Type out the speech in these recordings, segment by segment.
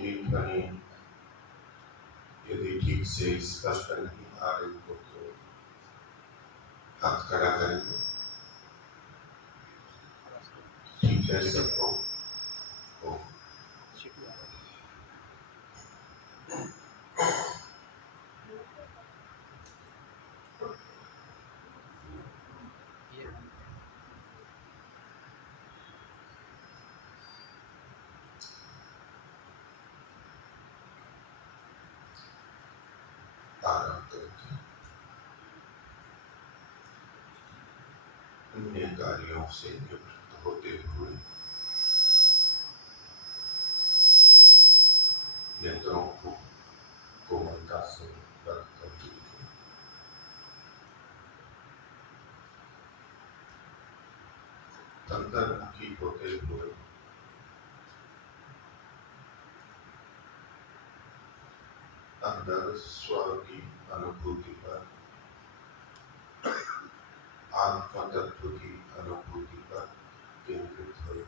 मेरी ध्वनि यदि ठीक से स्पष्ट नहीं आ रही हो तो हाथ खड़ा करेंगे। ठीक है सबको? हो। आराम करके अन्य कार्यों से निवृत्त होते हुए नेत्रों को कोमलता से बंद कर दीजिए। अंतर्मुखी होते हुए अंदर स्व की अनुभूति पर, आत्म तत्व की अनुभूति पर केंद्रित होइए।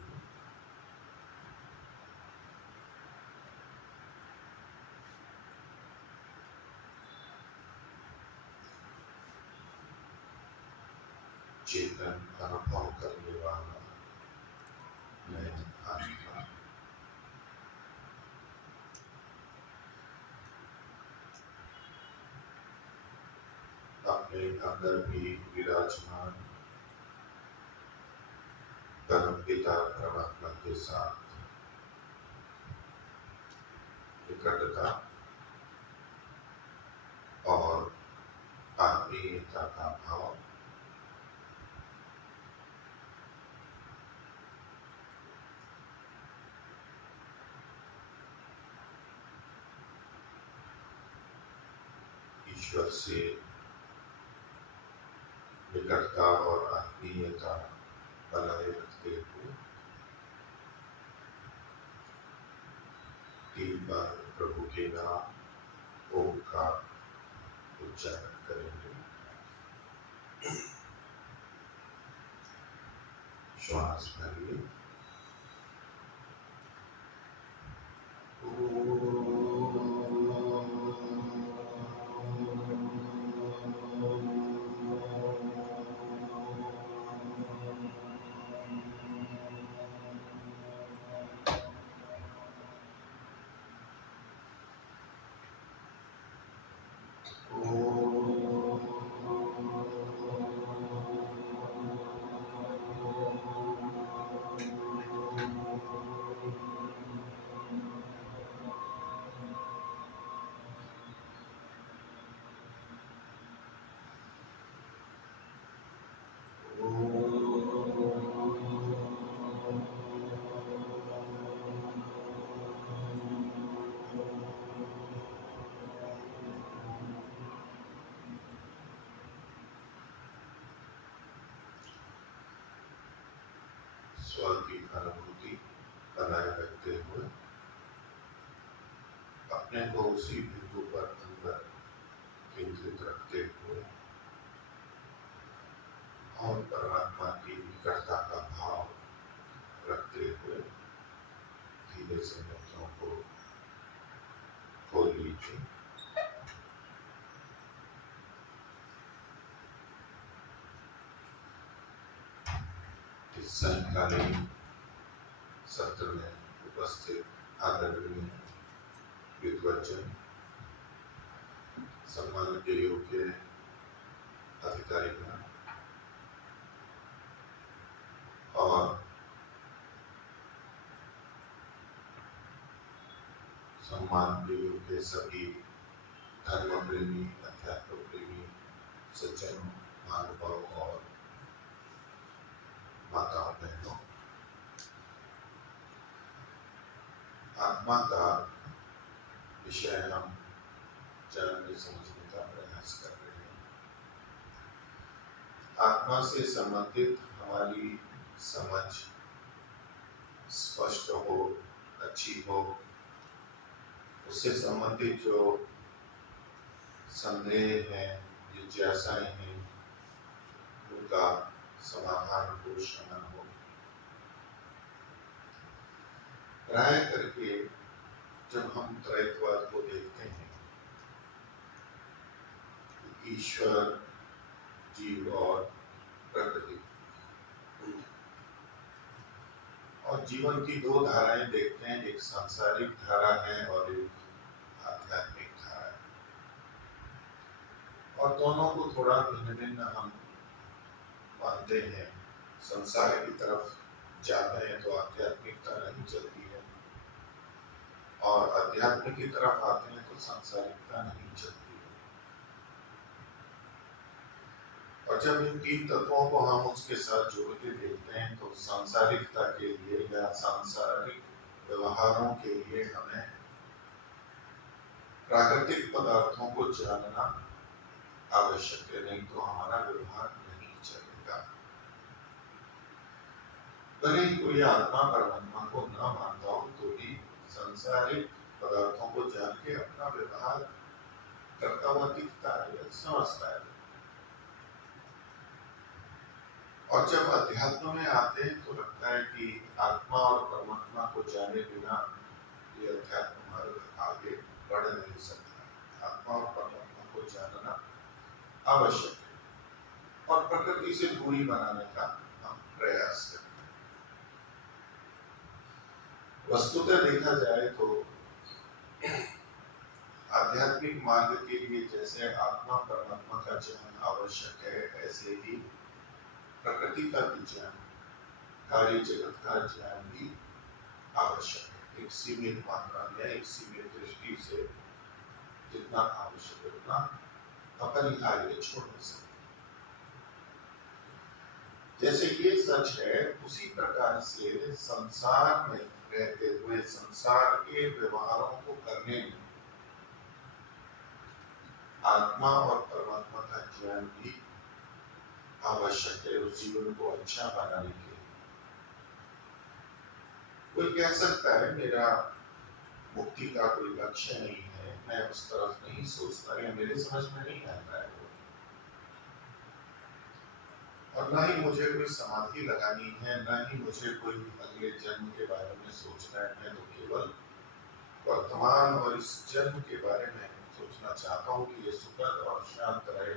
चेतन अनुभव करने वाला मैं आत्मा अपने अंदर भी विराजमान परमपिता परमात्मा के साथ निकटता और आत्मीयता का भाव ईश्वर से निकटता और आत्मीयता बनाए रखते हुए 3 बार प्रभु के नाम ओम का उच्चारण करेंगे। श्वास भरिए। स्व की अनुभूति बनाए रखते हुए अपने को उसी बिंदु पर अंदर केंद्रित रखते हुए और परमात्मा की निकटता का भाव रखते हुए धीरे से नेत्रों को खोल लीजिए। इस सायंकालीन सत्र में उपस्थित आदरणीय विद्वज्जन, सम्मान के योग्य अधिकारीगण और सम्मान के योग्य सभी धर्म प्रेमी, अध्यात्म प्रेमी, सज्जन महानुभाव और माताओं बहनों, आत्मा का विषय हम जानने समझने का प्रयास कर रहे हैं। आत्मा से संबंधित हमारी समझ स्पष्ट हो, अच्छी हो, उससे संबंधित जो संदेह हैं, जिज्ञासाएं हैं, उनका समाधान हो, शमन हो। प्राय करके जब हम त्रैतवाद को देखते हैं, ईश्वर, जीव और प्रकृति, और जीवन की दो धाराएं देखते हैं, एक सांसारिक धारा है और एक आध्यात्मिक धारा है, और दोनों को थोड़ा भिन्न भिन्न हम मानते हैं। संसार की तरफ जाते हैं तो आध्यात्मिकता नहीं चलती है, और अध्यात्म की तरफ आते हैं तो सांसारिकता नहीं चलती है। और जब इन तीन तत्वों को हम उसके साथ जोड़ के देखते हैं तो सांसारिकता के लिए या सांसारिक व्यवहारों के लिए हमें प्राकृतिक पदार्थों को जानना आवश्यक है, नहीं तो हमारा व्यवहार नहीं चलेगा। भले ही कोई आत्मा परमात्मा को न मानता हो तो भी सांसारिक पदार्थों को जान के अपना व्यवहार करता हुआ दिखता है, समझता है। और जब अध्यात्म में आते हैं तो लगता है कि आत्मा और परमात्मा को जाने बिना ये अध्यात्म मार्ग आगे बढ़ नहीं सकता। आत्मा और परमात्मा को जानना आवश्यक है और प्रकृति से दूरी बनाने का हम प्रयास करते हैं। वस्तुतः देखा जाए तो आध्यात्मिक मार्ग के लिए जैसे आत्मा परमात्मा का ज्ञान आवश्यक है, ऐसे ही प्रकृति का भी ज्ञान, कार्य जगत का ज्ञान भी आवश्यक है। एक सीमित मात्रा में, एक सीमित दृष्टि से जितना आवश्यक है उतना अपरिहार्य छोड़ नहीं सकते। जैसे ये सच है, उसी प्रकार से संसार में रहते हुए संसार के व्यवहारों को करने में आत्मा और परमात्मा का ज्ञान भी आवश्यक है, उस जीवन को अच्छा बनाने के लिए। कोई कह सकता है मेरा मुक्ति का कोई लक्ष्य नहीं है, मैं उस तरफ नहीं सोचता, या मेरे समझ में नहीं आता है वो, और न ही मुझे कोई समाधि लगानी है, न ही मुझे कोई अगले जन्म के बारे में सोचना है। मैं तो केवल वर्तमान और इस जन्म के बारे में सोचना चाहता हूँ कि ये सुखद और शांत रहे,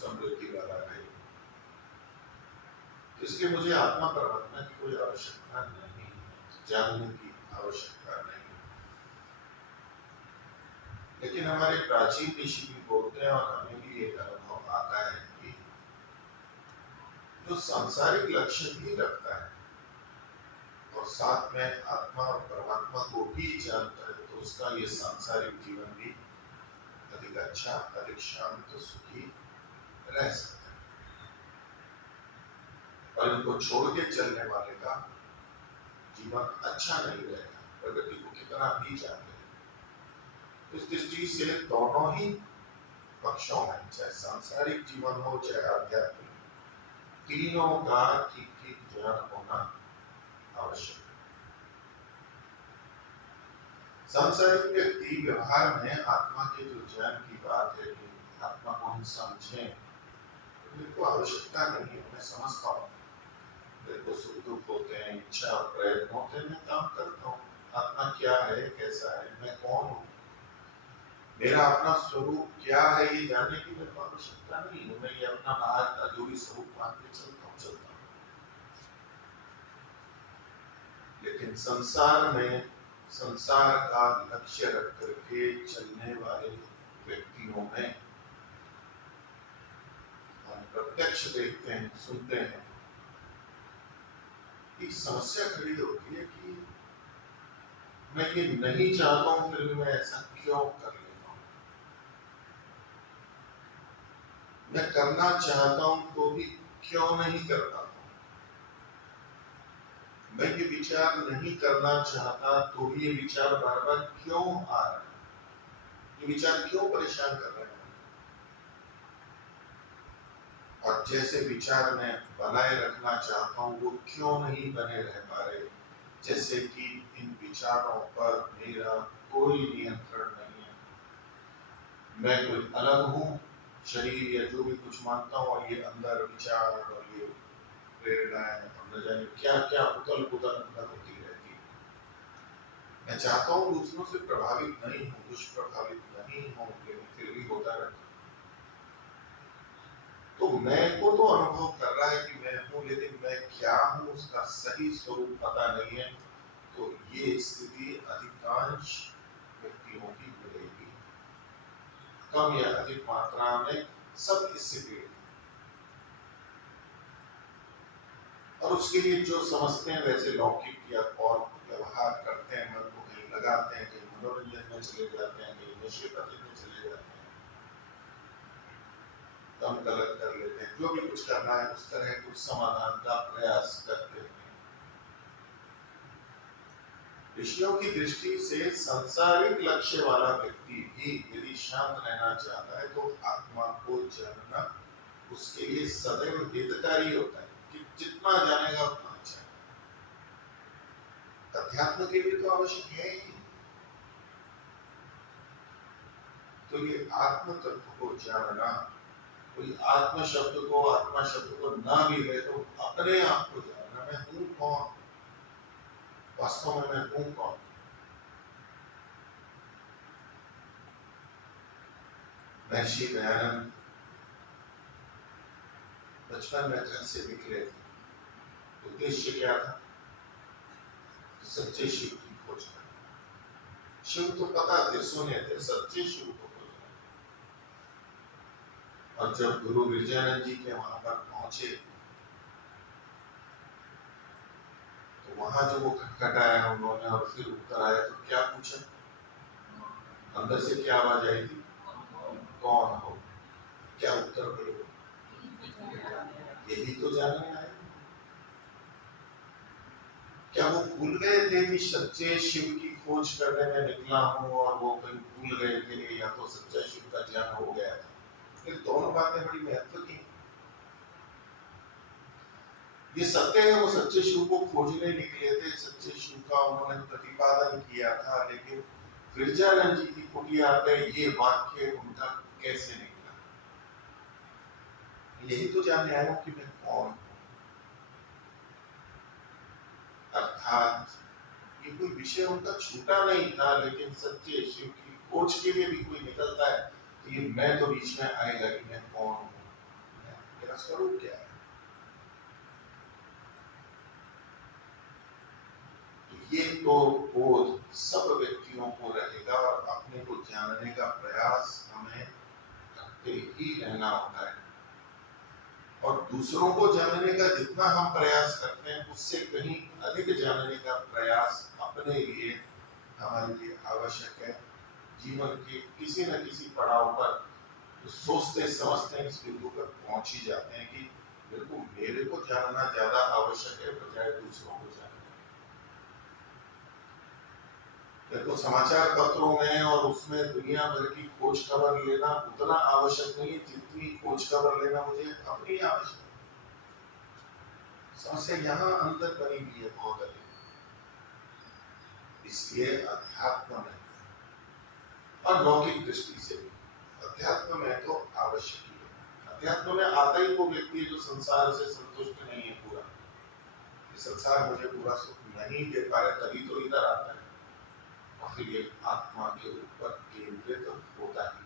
समृद्धि वाला रहे। इसलिए मुझे आत्मा परमात्मा की कोई आवश्यकता नहीं, जानने की आवश्यकता नहीं। लेकिन हमारे प्राचीन ऋषि भी बोलते हैं और हमें भी एक अनुभव आता है कि जो सांसारिक लक्ष्य भी रखता है और साथ में आत्मा और परमात्मा को भी जानता है, तो उसका ये सांसारिक जीवन भी अधिक अच्छा, अधिक शांत, सुखी रह सकता है। और इनको छोड़ के चलने वाले का जीवन अच्छा नहीं रहेगा, प्रगति को कितना भी जान ले। इस दृष्टि से दोनों ही पक्षों में, चाहे सांसारिक जीवन हो चाहे आध्यात्मिक, तीनों का ठीक ठीक ज्ञान होना आवश्यक है। सांसारिक व्यक्ति व्यवहार में आत्मा के जो ज्ञान की बात है कि आत्मा को हम समझें, मेरे को आवश्यकता नहीं है, मैं समझता हूँ, मेरे को सुख दुख होते हैं, इच्छा और प्रयत्न होते हैं, मैं काम करता हूँ। आत्मा क्या है, कैसा है, मैं कौन हूँ, मेरा अपना स्वरूप क्या है, ये जानने की मेरे को आवश्यकता नहीं है। मैं ये अपना बाहर का जो भी स्वरूप मान के चलता हूँ। लेकिन संसार में संसार का लक्ष्य रख करके चलने वाले व्यक्तियों में हम प्रत्यक्ष देखते हैं, सुनते हैं, एक समस्या खड़ी होती है कि मैं ये नहीं चाहता हूं, फिर भी मैं ऐसा क्यों कर लेता हूं। मैं करना चाहता हूं तो भी क्यों नहीं कर पाता हूं। मैं ये विचार नहीं करना चाहता तो भी ये विचार बार बार क्यों आ रहा है, ये विचार क्यों परेशान कर रहे हैं। और जैसे विचार मैं बनाए रखना चाहता हूँ वो क्यों नहीं बने रह पा रहे, जैसे कि इन विचारों पर मेरा कोई नियंत्रण नहीं है। मैं कोई अलग हूँ, शरीर या जो भी कुछ मानता हूँ, और ये अंदर विचार और ये प्रेरणाएं और न जाने क्या क्या उथल पुथल अंदर होती रहती है। मैं चाहता हूँ दूसरों से प्रभावित नहीं हूँ, दुष्प्रभावित नहीं हूँ, लेकिन फिर भी होता रहता। तो मैं को तो अनुभव कर रहा है कि मैं हूँ, लेकिन मैं क्या हूँ उसका सही स्वरूप पता नहीं है। तो ये स्थिति अधिकांश व्यक्तियों की मिलेगी, कम या अधिक मात्रा में सब इससे पीड़ित। और उसके लिए जो समझते हैं वैसे लौकिक या और व्यवहार करते हैं, मन को कहीं लगाते हैं, कहीं मनोरंजन में चले जाते हैं, कहीं नशे पत्ते में चले जाते हैं, कम गलत कर लेते हैं, जो भी कुछ करना है उस तरह कुछ समाधान का प्रयास करते हैं। ऋषियों की दृष्टि से सांसारिक लक्ष्य वाला व्यक्ति भी यदि शांत रहना चाहता है तो आत्मा को जानना उसके लिए सदैव हितकारी होता है, कि जितना जानेगा उतना अच्छा है। अध्यात्म के लिए तो आवश्यक है ही। तो ये आत्म तत्व को जानना, कोई आत्मा शब्द को ना भी है तो अपने आप को जानना, मैं हूं कौन, वास्तव में मैं हूं कौन। महर्षि दयानंद बचपन में घर से निकले थे, उद्देश्य क्या था? सच्चे शिव की खोज करना। शिव तो पता थे, सुने थे, सच्चे शिव को खोजना। और जब गुरु विजयानंद जी के वहां पर पहुंचे तो वहां जो वो खटखटाया उन्होंने और फिर उत्तर आया तो क्या पूछा? अंदर से क्या आवाज आई थी? कौन हो? क्या उत्तर मिले? यही तो जानने आए। क्या वो भूल गए थे कि सच्चे शिव की खोज करने में निकला हूं और वो कहीं भूल गए थे, या तो सच्चा शिव का ज्ञान हो गया था? ये दोनों बातें बड़ी महत्व की। ये सत्य है, वो सच्चे शिव को खोजने निकले थे, सच्चे शिव का उन्होंने प्रतिपादन किया था, लेकिन विरजानंद जी की कुटिया पे ये वाक्य उनका कैसे निकला? यही तो जानने आया हूं कि मैं कौन हूं। अर्थात ये कोई विषय उनका छूटा नहीं था, लेकिन सच्चे शिव की खोज के लिए भी कोई निकलता है तो ये मैं तो बीच में आएगा कि मैं कौन हूं, मेरा स्वरूप क्या है। तो ये तो बोध सब व्यक्तियों को रहेगा और अपने को जानने का प्रयास हमें करते ही रहना होता है। और दूसरों को जानने का जितना हम प्रयास करते हैं उससे कहीं अधिक जानने का प्रयास अपने लिए हमारे लिए आवश्यक है। जीवन के किसी न किसी पड़ाव पर तो सोचते समझते हैं इस बिंदु पर पहुंच ही जाते हैं कि मेरे को जानना ज्यादा आवश्यक है बजाय दूसरों को जानना। तो समाचार पत्रों में और उसमें दुनिया भर की खोज खबर लेना उतना आवश्यक नहीं है जितनी खोज खबर लेना मुझे अपनी आवश्यक है। समस्या यहाँ अंदर बनी हुई है बहुत अधिक। इसलिए अध्यात्म में और लौकिक दृष्टि से भी अध्यात्म में तो आवश्यक ही है। अध्यात्म में आता ही वो व्यक्ति है जो संसार से संतुष्ट नहीं है पूरा। संसार मुझे पूरा सुख नहीं दे पा रहा, तभी तो इधर आता है और फिर ये आत्मा के ऊपर केंद्रित होता है।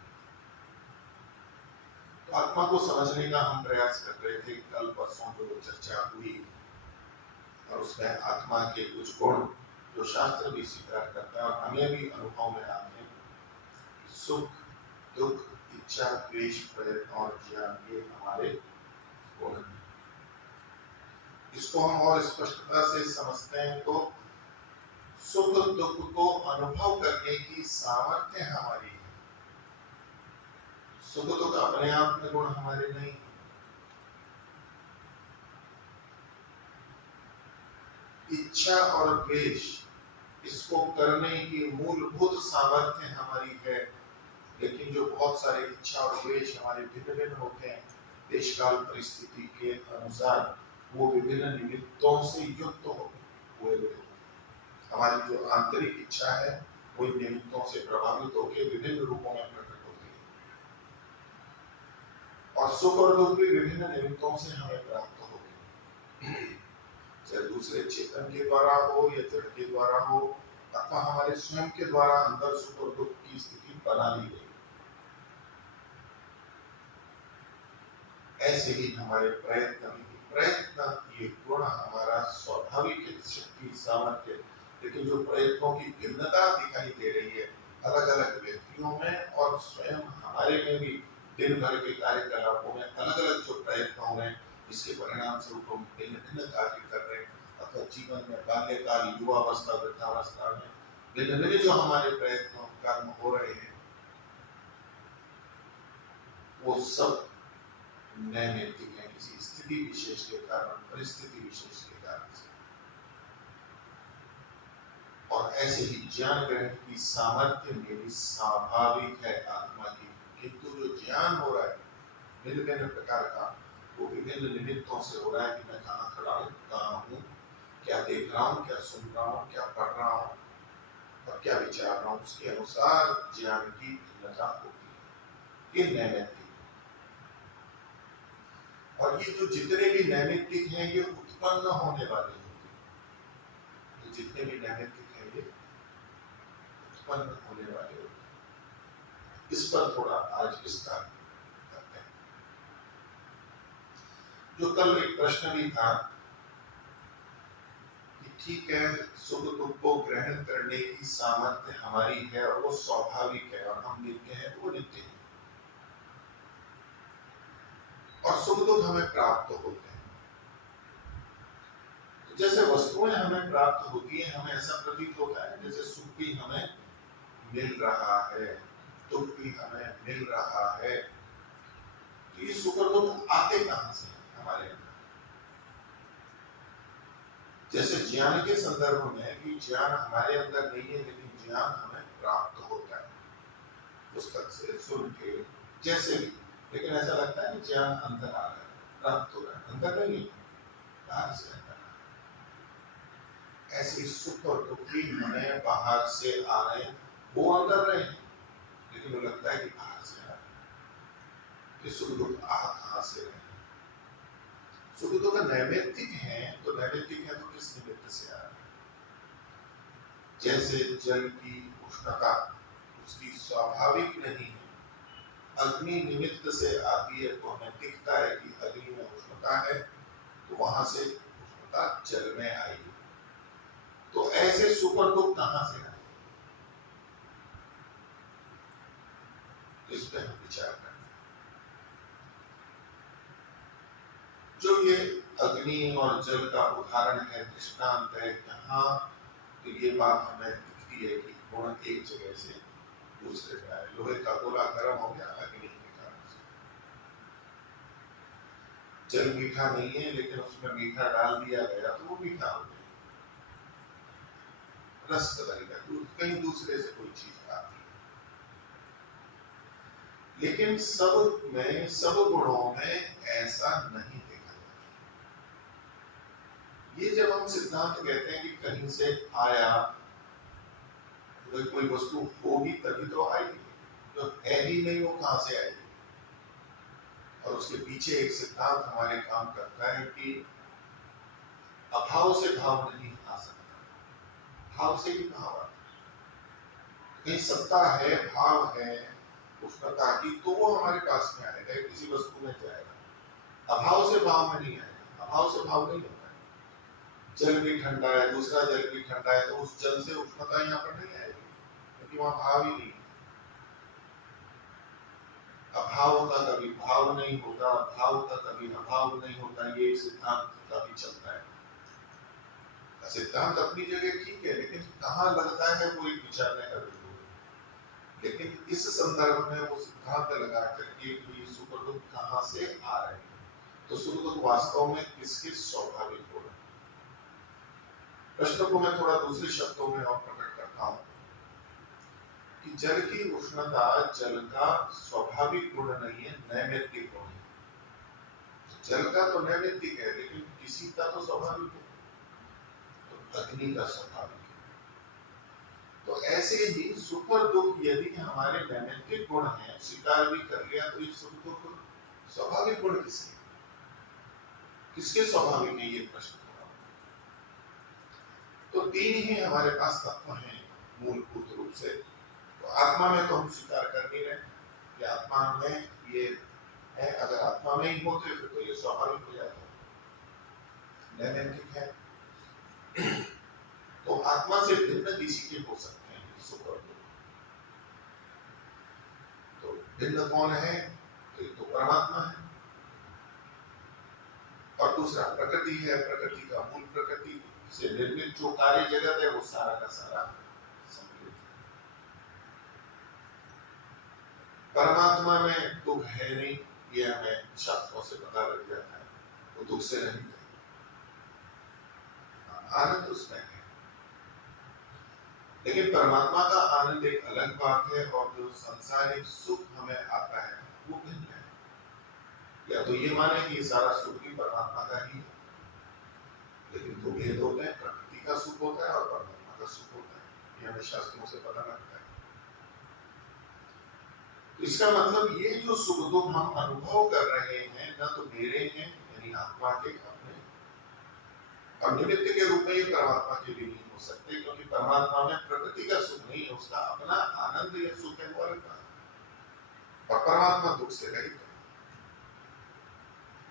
तो आत्मा को समझने का हम प्रयास कर रहे थे। कल परसों जो चर्चा हुई और उसमें आत्मा के कुछ गुण जो शास्त्र भी स्वीकार करता है और हमें भी अनुभव में आते हैं, सुख, दुख, इच्छा, द्वेष, प्रयत्न और ज्ञान, ये हमारे गुण हैं। इसको हम और स्पष्टता से समझते हैं तो सुख दुख को अनुभव करने की सामर्थ्य हमारी है। सुख दुख अपने आप में गुण हमारे नहीं। इच्छा और द्वेष इसको करने की मूलभूत सामर्थ्य हमारी है, लेकिन जो बहुत सारे इच्छा और द्वेष हमारे भिन्न भिन्न होते हैं, देश काल परिस्थिति के अनुसार वो विभिन्न निमित्तों से युक्त हुए हैं। हमारी जो आंतरिक इच्छा है वो निमित्तों से प्रभावित होकर विभिन्न रूपों में प्रकट होती है और सुख और दुख भी विभिन्न निमित्तों से हमें प्राप्त होते हैं, चाहे दूसरे चेतन के द्वारा हो या जड़ के द्वारा हो अथवा हमारे स्वयं के द्वारा अंदर सुख और दुख की स्थिति बना ली गई। ऐसे ही हमारे प्रयत्न ये गुण हमारा स्वाभाविक शक्ति सामर्थ्य, लेकिन जो प्रयत्नों की भिन्नता दिखाई दे रही है अलग अलग व्यक्तियों में और स्वयं हमारे में भी, दिन भर के कार्यकलापों में अलग अलग जो प्रयत्न हो रहे हैं, इसके परिणाम स्वरूप हम भिन्न भिन्न कार्य कर रहे हैं, अथवा जीवन में बाल्यकाल युवावस्था वृद्धावस्था में भिन्न भिन्न जो हमारे प्रयत्न कर्म हो रहे हैं, वो सब नैमित्तिक है, किसी स्थिति विशेष के कारण, परिस्थिति विशेष के कारण से। और ऐसे ही ज्ञान ग्रहण की सामर्थ्य मेरी स्वाभाविक है आत्मा की, किंतु जो ज्ञान हो रहा है भिन्न भिन्न प्रकार का, वो विभिन्न निमित्तों से हो रहा है कि मैं कहाँ खड़ा हूँ, कहाँ हूँ, क्या देख रहा हूँ, क्या सुन रहा हूँ, क्या पढ़ रहा हूँ और क्या विचार रहा हूँ, उसके अनुसार ज्ञान की भिन्नता होती है। ये नैमित्तिक। और ये जो जितने भी नैमित्तिक हैं ये उत्पन्न होने वाले हैं, तो जितने भी नैमित्तिक हैं ये उत्पन्न होने वाले होते हैं। इस पर थोड़ा आज विस्तार करते हैं। जो कल एक प्रश्न भी था कि ठीक है, सुख दुख को ग्रहण करने की सामर्थ्य हमारी है और वो स्वाभाविक है और हम नित्य हैं, वो नित्य है और सुख दुख हमें प्राप्त होते हैं। तो जैसे वस्तुएं हमें प्राप्त होती हैं, हमें ऐसा प्रतीत होता है जैसे सुख भी हमें मिल रहा है, दुख भी हमें मिल रहा है। तो ये सुख और दुख आते कहां से हमारे अंदर? जैसे ज्ञान के संदर्भ में कि ज्ञान हमारे अंदर नहीं है, लेकिन ज्ञान हमें प्राप्त होता है पुस्तक से सुन के, जैसे भी, लेकिन ऐसा लगता है कि ज्ञान अंदर आ रहा है, प्राप्त हो रहा है, अंदर नहीं, बाहर से अंदर आ रहा है। ऐसे सुख और दुख भी हमें बाहर से आ रहे हैं, वो अंदर रहे हैं, लेकिन वो लगता है कि बाहर से आ रहा है। कि सुख दुख आ कहां से रहे? सुख दुख नैमित्तिक है, तो नैमित्तिक है तो किस निमित्त से आ रहा है? जैसे जल की उष्णता उसकी स्वाभाविक नहीं है, अग्नि निमित्त से आती है, तो हमें दिखता है कि अग्नि में उष्णता है, तो वहां से उष्णता जल में आई। तो ऐसे सुख और दुख कहां से आए? इस पर हम विचार करें। जो ये अग्नि और जल का उदाहरण है, दृष्टांत है, यहाँ तो ये बात हमें दिखती है कि गुण एक जगह से दूसरे पे आए। लोहे का गोला गर्म हो गया अग्नि के कारण से। जल मीठा नहीं है, लेकिन उसमें मीठा डाल दिया गया तो वो मीठा हो गया, रस बदल गया, कहीं दूसरे से कोई चीज आती है। लेकिन सब में, सब गुणों में ऐसा नहीं देखा जाता। ये जब हम सिद्धांत कहते हैं कि कहीं से आया, तो कोई वस्तु होगी तभी तो आएगी, तो है ही नहीं वो कहां से आएगी? और उसके पीछे एक सिद्धांत हमारे काम करता है कि अभाव से भाव नहीं आ सकता, भाव से ही भाव आता है। कहीं सत्ता है, भाव है उष्णता की, तो वो हमारे पास में आएगा, किसी वस्तु में जाएगा। अभाव से भाव में नहीं आएगा, अभाव से भाव नहीं होता है। जल भी ठंडा है, दूसरा जल भी ठंडा है, तो उस जल से उष्णता यहाँ पर नहीं आएगी, क्योंकि वहां भाव ही नहीं। अभाव का कभी भाव नहीं होता, भाव का कभी अभाव नहीं होता। ये सिद्धांत काफी चलता है। सिद्धांत अपनी जगह ठीक है, लेकिन कहाँ लगता है वो एक विचारने का बिंदु है। लेकिन इस संदर्भ में वो सिद्धांत लगा करके कि सुख दुख कहाँ से आ रहे हैं, तो सुख दुख वास्तव में किसके स्वाभाविक हो रहे हैं। प्रश्न को मैं थोड़ा दूसरे शब्दों में और प्रकट करता हूँ कि जल की उष्णता जल का स्वाभाविक गुण नहीं है, नैमित्तिक गुण है। जल का तो नैमित्तिक है, लेकिन किसी का तो स्वाभाविक है, तो अग्नि का स्वाभाविक है। तो ऐसे ही सुख और दुख यदि हमारे नैमित्तिक गुण हैं, स्वीकार भी कर लिया, तो ये सुख दुख स्वाभाविक गुण किसके किसके स्वाभाविक है? ये प्रश्न। तो तीन ही हमारे पास तत्व हैं मूलभूत रूप से। तो आत्मा में तो हम स्वीकार कर नहीं रहे कि आत्मा में ये है। अगर आत्मा में ही होते फिर तो ये स्वाभाविक हो जाता, नैमित्तिक है। तो आत्मा से भिन्न किसी के हो सकते हैं सुख और दुख। तो भिन्न कौन है? तो एक तो परमात्मा है और दूसरा प्रकृति है। प्रकृति का मूल प्रकृति से निर्मित जो कार्य जगत है वो सारा का सारा सम्मिलित है। परमात्मा में दुख है नहीं, ये हमें शास्त्रों से पता लग जाता है। वो दुख से रहित है, आनंद उसमें है। लेकिन परमात्मा का आनंद एक अलग बात है और जो सांसारिक सुख हमें आता है वो भिन्न है। या तो ये माने कि ये सारा सुख भी परमात्मा का ही है, लेकिन दो भेद होते हैं, प्रकृति का सुख होता है और परमात्मा का सुख होता है। ये हमें शास्त्रों से पता लगता है। तो इसका मतलब ये जो सुख दुख हम अनुभव कर रहे हैं न तो मेरे हैं यानी आत्मा के अपने, और निमित्त के रूप में ये परमात्मा के लिए नहीं हो सकते, क्योंकि परमात्मा में प्रकृति का सुख नहीं है, उसका अपना आनंद या सुख है वो अलग बात है। और परमात्मा दुख से रहित है,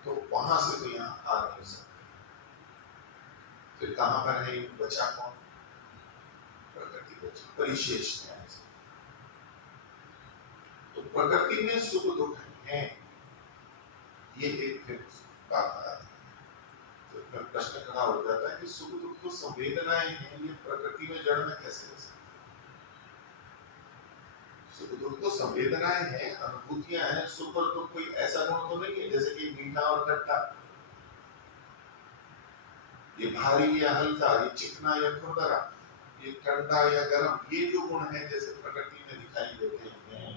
तो वहां से तो यहाँ आ नहीं सकते। फिर कहां पर है बचा कौन? प्रकृति बची, परिशेष न्याय से। तो प्रकृति में सुख दुख है, ये एक फिर बात आती है। तो प्रश्न खड़ा हो जाता है कि सुख दुख तो संवेदनाएं हैं, ये प्रकृति में जड़ में कैसे रह सकते? सुख दुख तो संवेदनाएं हैं, अनुभूतियां हैं। सुख और दुख कोई ऐसा गुण तो नहीं है जैसे कि मीठा और खट्टा, ये भारी या हल्का, ये चिकना या खुरदरा, ये ठंडा या गर्म, ये जो गुण है जैसे प्रकृति में दिखाई देते हैं,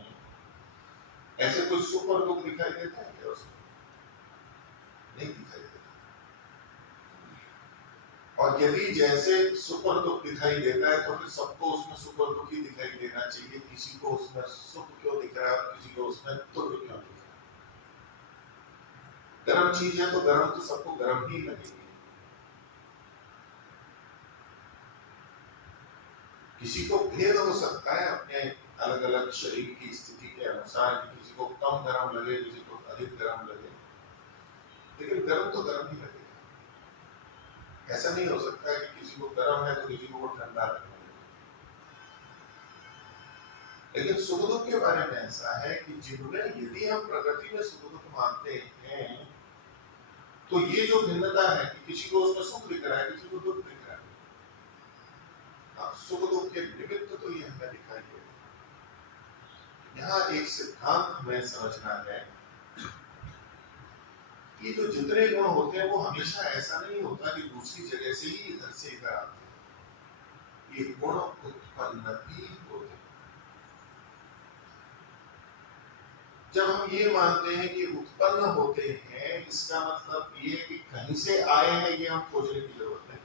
ऐसे कोई सुख और दुख दिखाई देता है क्या उसमें? नहीं दिखाई देता। और यदि जैसे सुख और दुख दिखाई देता है तो फिर सबको उसमें सुख और दुख ही दिखाई देना चाहिए। किसी को उसमें सुख क्यों दिख रहा है और किसी को उसमें दुख क्यों दिख रहा है? गर्म चीज है तो गर्म तो सबको गर्म ही लगेगी। किसी को भेद हो सकता है अपने अलग अलग शरीर की स्थिति के अनुसार, कि किसी को कम गर्म लगे, किसी को अधिक गर्म लगे, लेकिन गर्म तो गर्म ही लगेगा। ऐसा नहीं हो सकता कि किसी को गर्म है तो किसी को ठंडा लगे। लेकिन सुख दुख के बारे में ऐसा है कि जिनमें यदि हम प्रकृति में सुख दुख मानते हैं तो ये जो भिन्नता है कि किसी को उसमें सुख दिख रहा है, किसी को दुख दिख रहा है, सुख दुख के निमित्त तो ये हमें दिखाई देगा। यहाँ एक सिद्धांत हमें समझना है कि जो जितने गुण होते हैं वो हमेशा ऐसा नहीं होता कि दूसरी जगह से ही इधर से इधर आते हैं। ये गुण उत्पन्न भी होते हैं। जब हम ये मानते हैं कि उत्पन्न होते हैं, इसका मतलब ये कि कहीं से आए हैं, ये हम खोजने की जरूरत नहीं है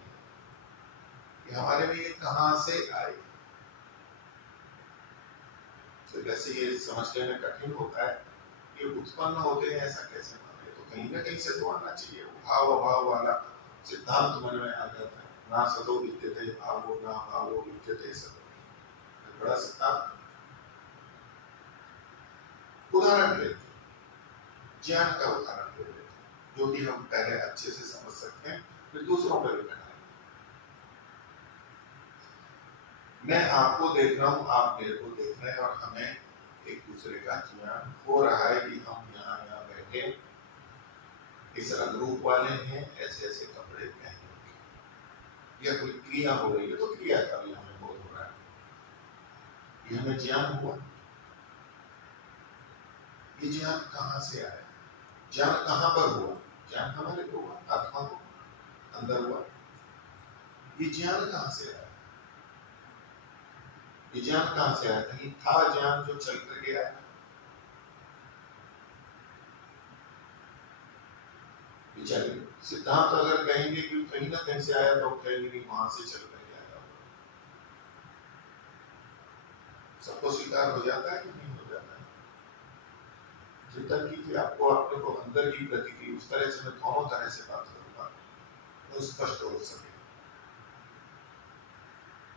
कि हमारे में ये कहां से आए। तो वैसे ये समझने में कठिन होता है कि उत्पन्न होते हैं, ऐसा कैसे माने? तो कहीं ना कहीं से तो आना चाहिए। भाव अभाव वाला सिद्धांत मन में आ जाता है। ना सतो विद्यते भावो, ना भावो विद्यते सतो। बड़ा सिद्धांत। उदाहरण लेते, ज्ञान का उदाहरण ले लेते, जो कि हम पहले अच्छे से समझ सकते हैं, फिर दूसरों पर भी बनाएंगे। मैं आपको देख रहा हूं, आप मेरे को देख रहे हैं और हमें एक दूसरे का ज्ञान हो रहा है कि हम यहाँ बैठे इस रंग रूप वाले हैं, ऐसे ऐसे कपड़े पहने, या कोई क्रिया हो रही है तो क्रिया का भी हमें बोध हो रहा है, ये हमें ज्ञान हुआ। ये ज्ञान कहाँ से आया? ज्ञान कहाँ पर हुआ? ज्ञान हमारे को हुआ, आत्मा को अंदर हुआ। ये ज्ञान कहाँ से आया? ये ज्ञान कहाँ से आया? कहीं था ज्ञान जो चल कर गया? चलिए सिद्धांत अगर कहेंगे कि कहीं ना कहीं से आया तो कहेंगे कि वहां से चल कर आया। सबको स्वीकार हो जाता है कि नहीं हो जाता है? चिंतन कीजिए, आपको अपने को अंदर की प्रतिक्रिया उस तरह से मैं दोनों तरह से बात करूंगा तो स्पष्ट हो सके।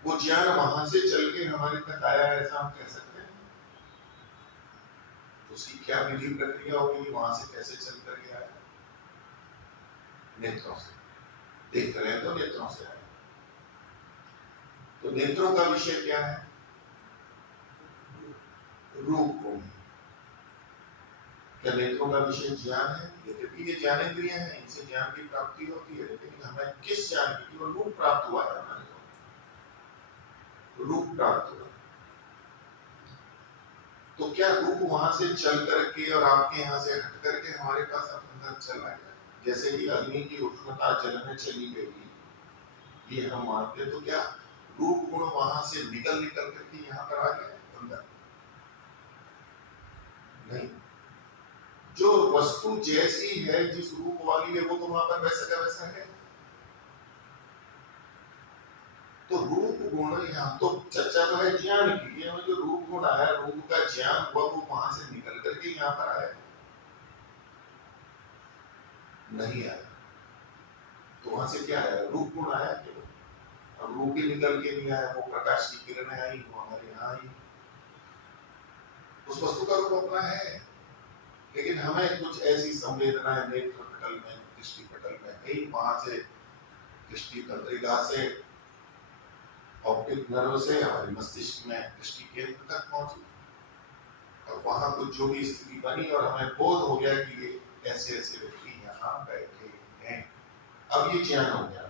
वो ज्ञान वहां से चल के हमारे तक आया ऐसा हम कह सकते हैं? उसकी क्या विधि प्रक्रिया होगी, वहां से कैसे चल करके आया? नेत्रों से। देख रहे हैं तो नेत्रों से आया। तो नेत्रों का विषय क्या है? रूप गुण। क्या नेत्रों का विषय ज्ञान है? यद्यपि ये ज्ञानेंद्रिय है, इनसे ज्ञान की प्राप्ति होती है, लेकिन हमें किस ज्ञान की? केवल रूप प्राप्त हुआ है हमारे को, रूप प्राप्त हुआ। तो क्या रूप वहां से चल करके और आपके यहाँ से हट करके हमारे पास अंदर चला गया? जैसे कि अग्नि की उष्णता जल में चली गई, ये हम मानते, तो क्या रूप गुण वहां से निकल करके यहाँ पर आ गया अंदर? नहीं। जो वस्तु जैसी है, जिस रूप वाली है, वो तो वहां पर वैसा का वैसा है। तो रूप गुण, यहाँ तो चर्चा तो है ज्ञान की, ये जो रूप गुण आया, रूप का ज्ञान हुआ, वो वहां से निकल करके यहाँ पर आया? नहीं आया। तो वहां से क्या आया? रूप गुण आया केवल। अब रूप ही निकल के नहीं आया, वो प्रकाश की किरणें आई, वो हमारे यहाँ आई। उस वस्तु का रूप अपना है, लेकिन हमें कुछ ऐसी संवेदनाएं नेत्र पटल में, दृष्टि पटल में गई, वहां से दृष्टि तंत्रिका से, ऑप्टिक नर्व से हमारे मस्तिष्क में दृष्टि केंद्र तक पहुंची, और वहां कुछ जो भी स्थिति बनी और हमें बोध हो गया कि ये ऐसे ऐसे व्यक्ति यहाँ बैठे हैं। अब ये ज्ञान हो गया।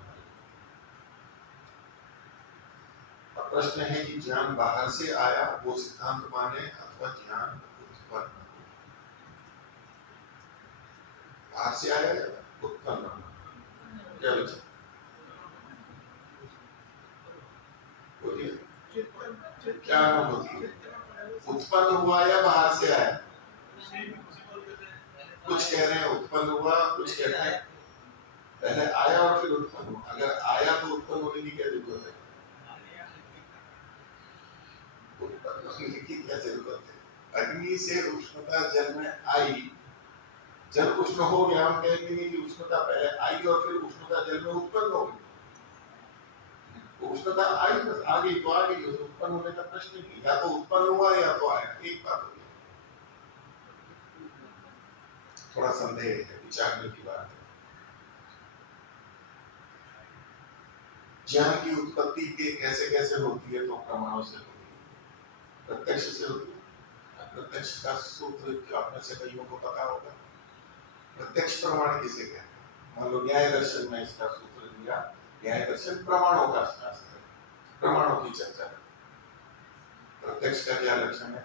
अब प्रश्न है कि ज्ञान बाहर से आया, वो सिद्धांत माने, अथवा ज्ञान उत्पन्न? बाहर से आया या उत्पन्न? क्या विचार? क्या अनुभूति है? उत्पन्न हुआ या बाहर से आया? कुछ कह रहे हैं उत्पन्न हुआ, कुछ कह रहे हैं पहले आया और फिर उत्पन्न हुआ। अगर आया तो उत्पन्न होने की क्या जरूरत है? उत्पन्न होने की क्या जरूरत है? अग्नि से उष्णता जल में आई, जल उष्ण हो गया, हम कहेंगे नहीं कि उष्णता पहले आई और फिर उष्णता जल में उत्पन्न हो गई। उष्णता आई, बस आ गई तो आ गई, उत्पन्न होने का प्रश्न नहीं। या तो उत्पन्न हुआ या तो आया, एक बात हो गई। थोड़ा संदेह है, विचारने की बात है। ज्ञान की उत्पत्ति के कैसे कैसे होती है? तो प्रमाणों से होती है, प्रत्यक्ष से होती है। प्रत्यक्ष का सूत्र आप में से कईयों को पता होगा। प्रत्यक्ष प्रमाण किसे कहते हैं? मान लो न्याय दर्शन में इसका सूत्र दिया, न्याय दर्शन प्रमाणों का शास्त्र है, प्रमाणों की चर्चा। प्रत्यक्ष का क्या लक्षण है?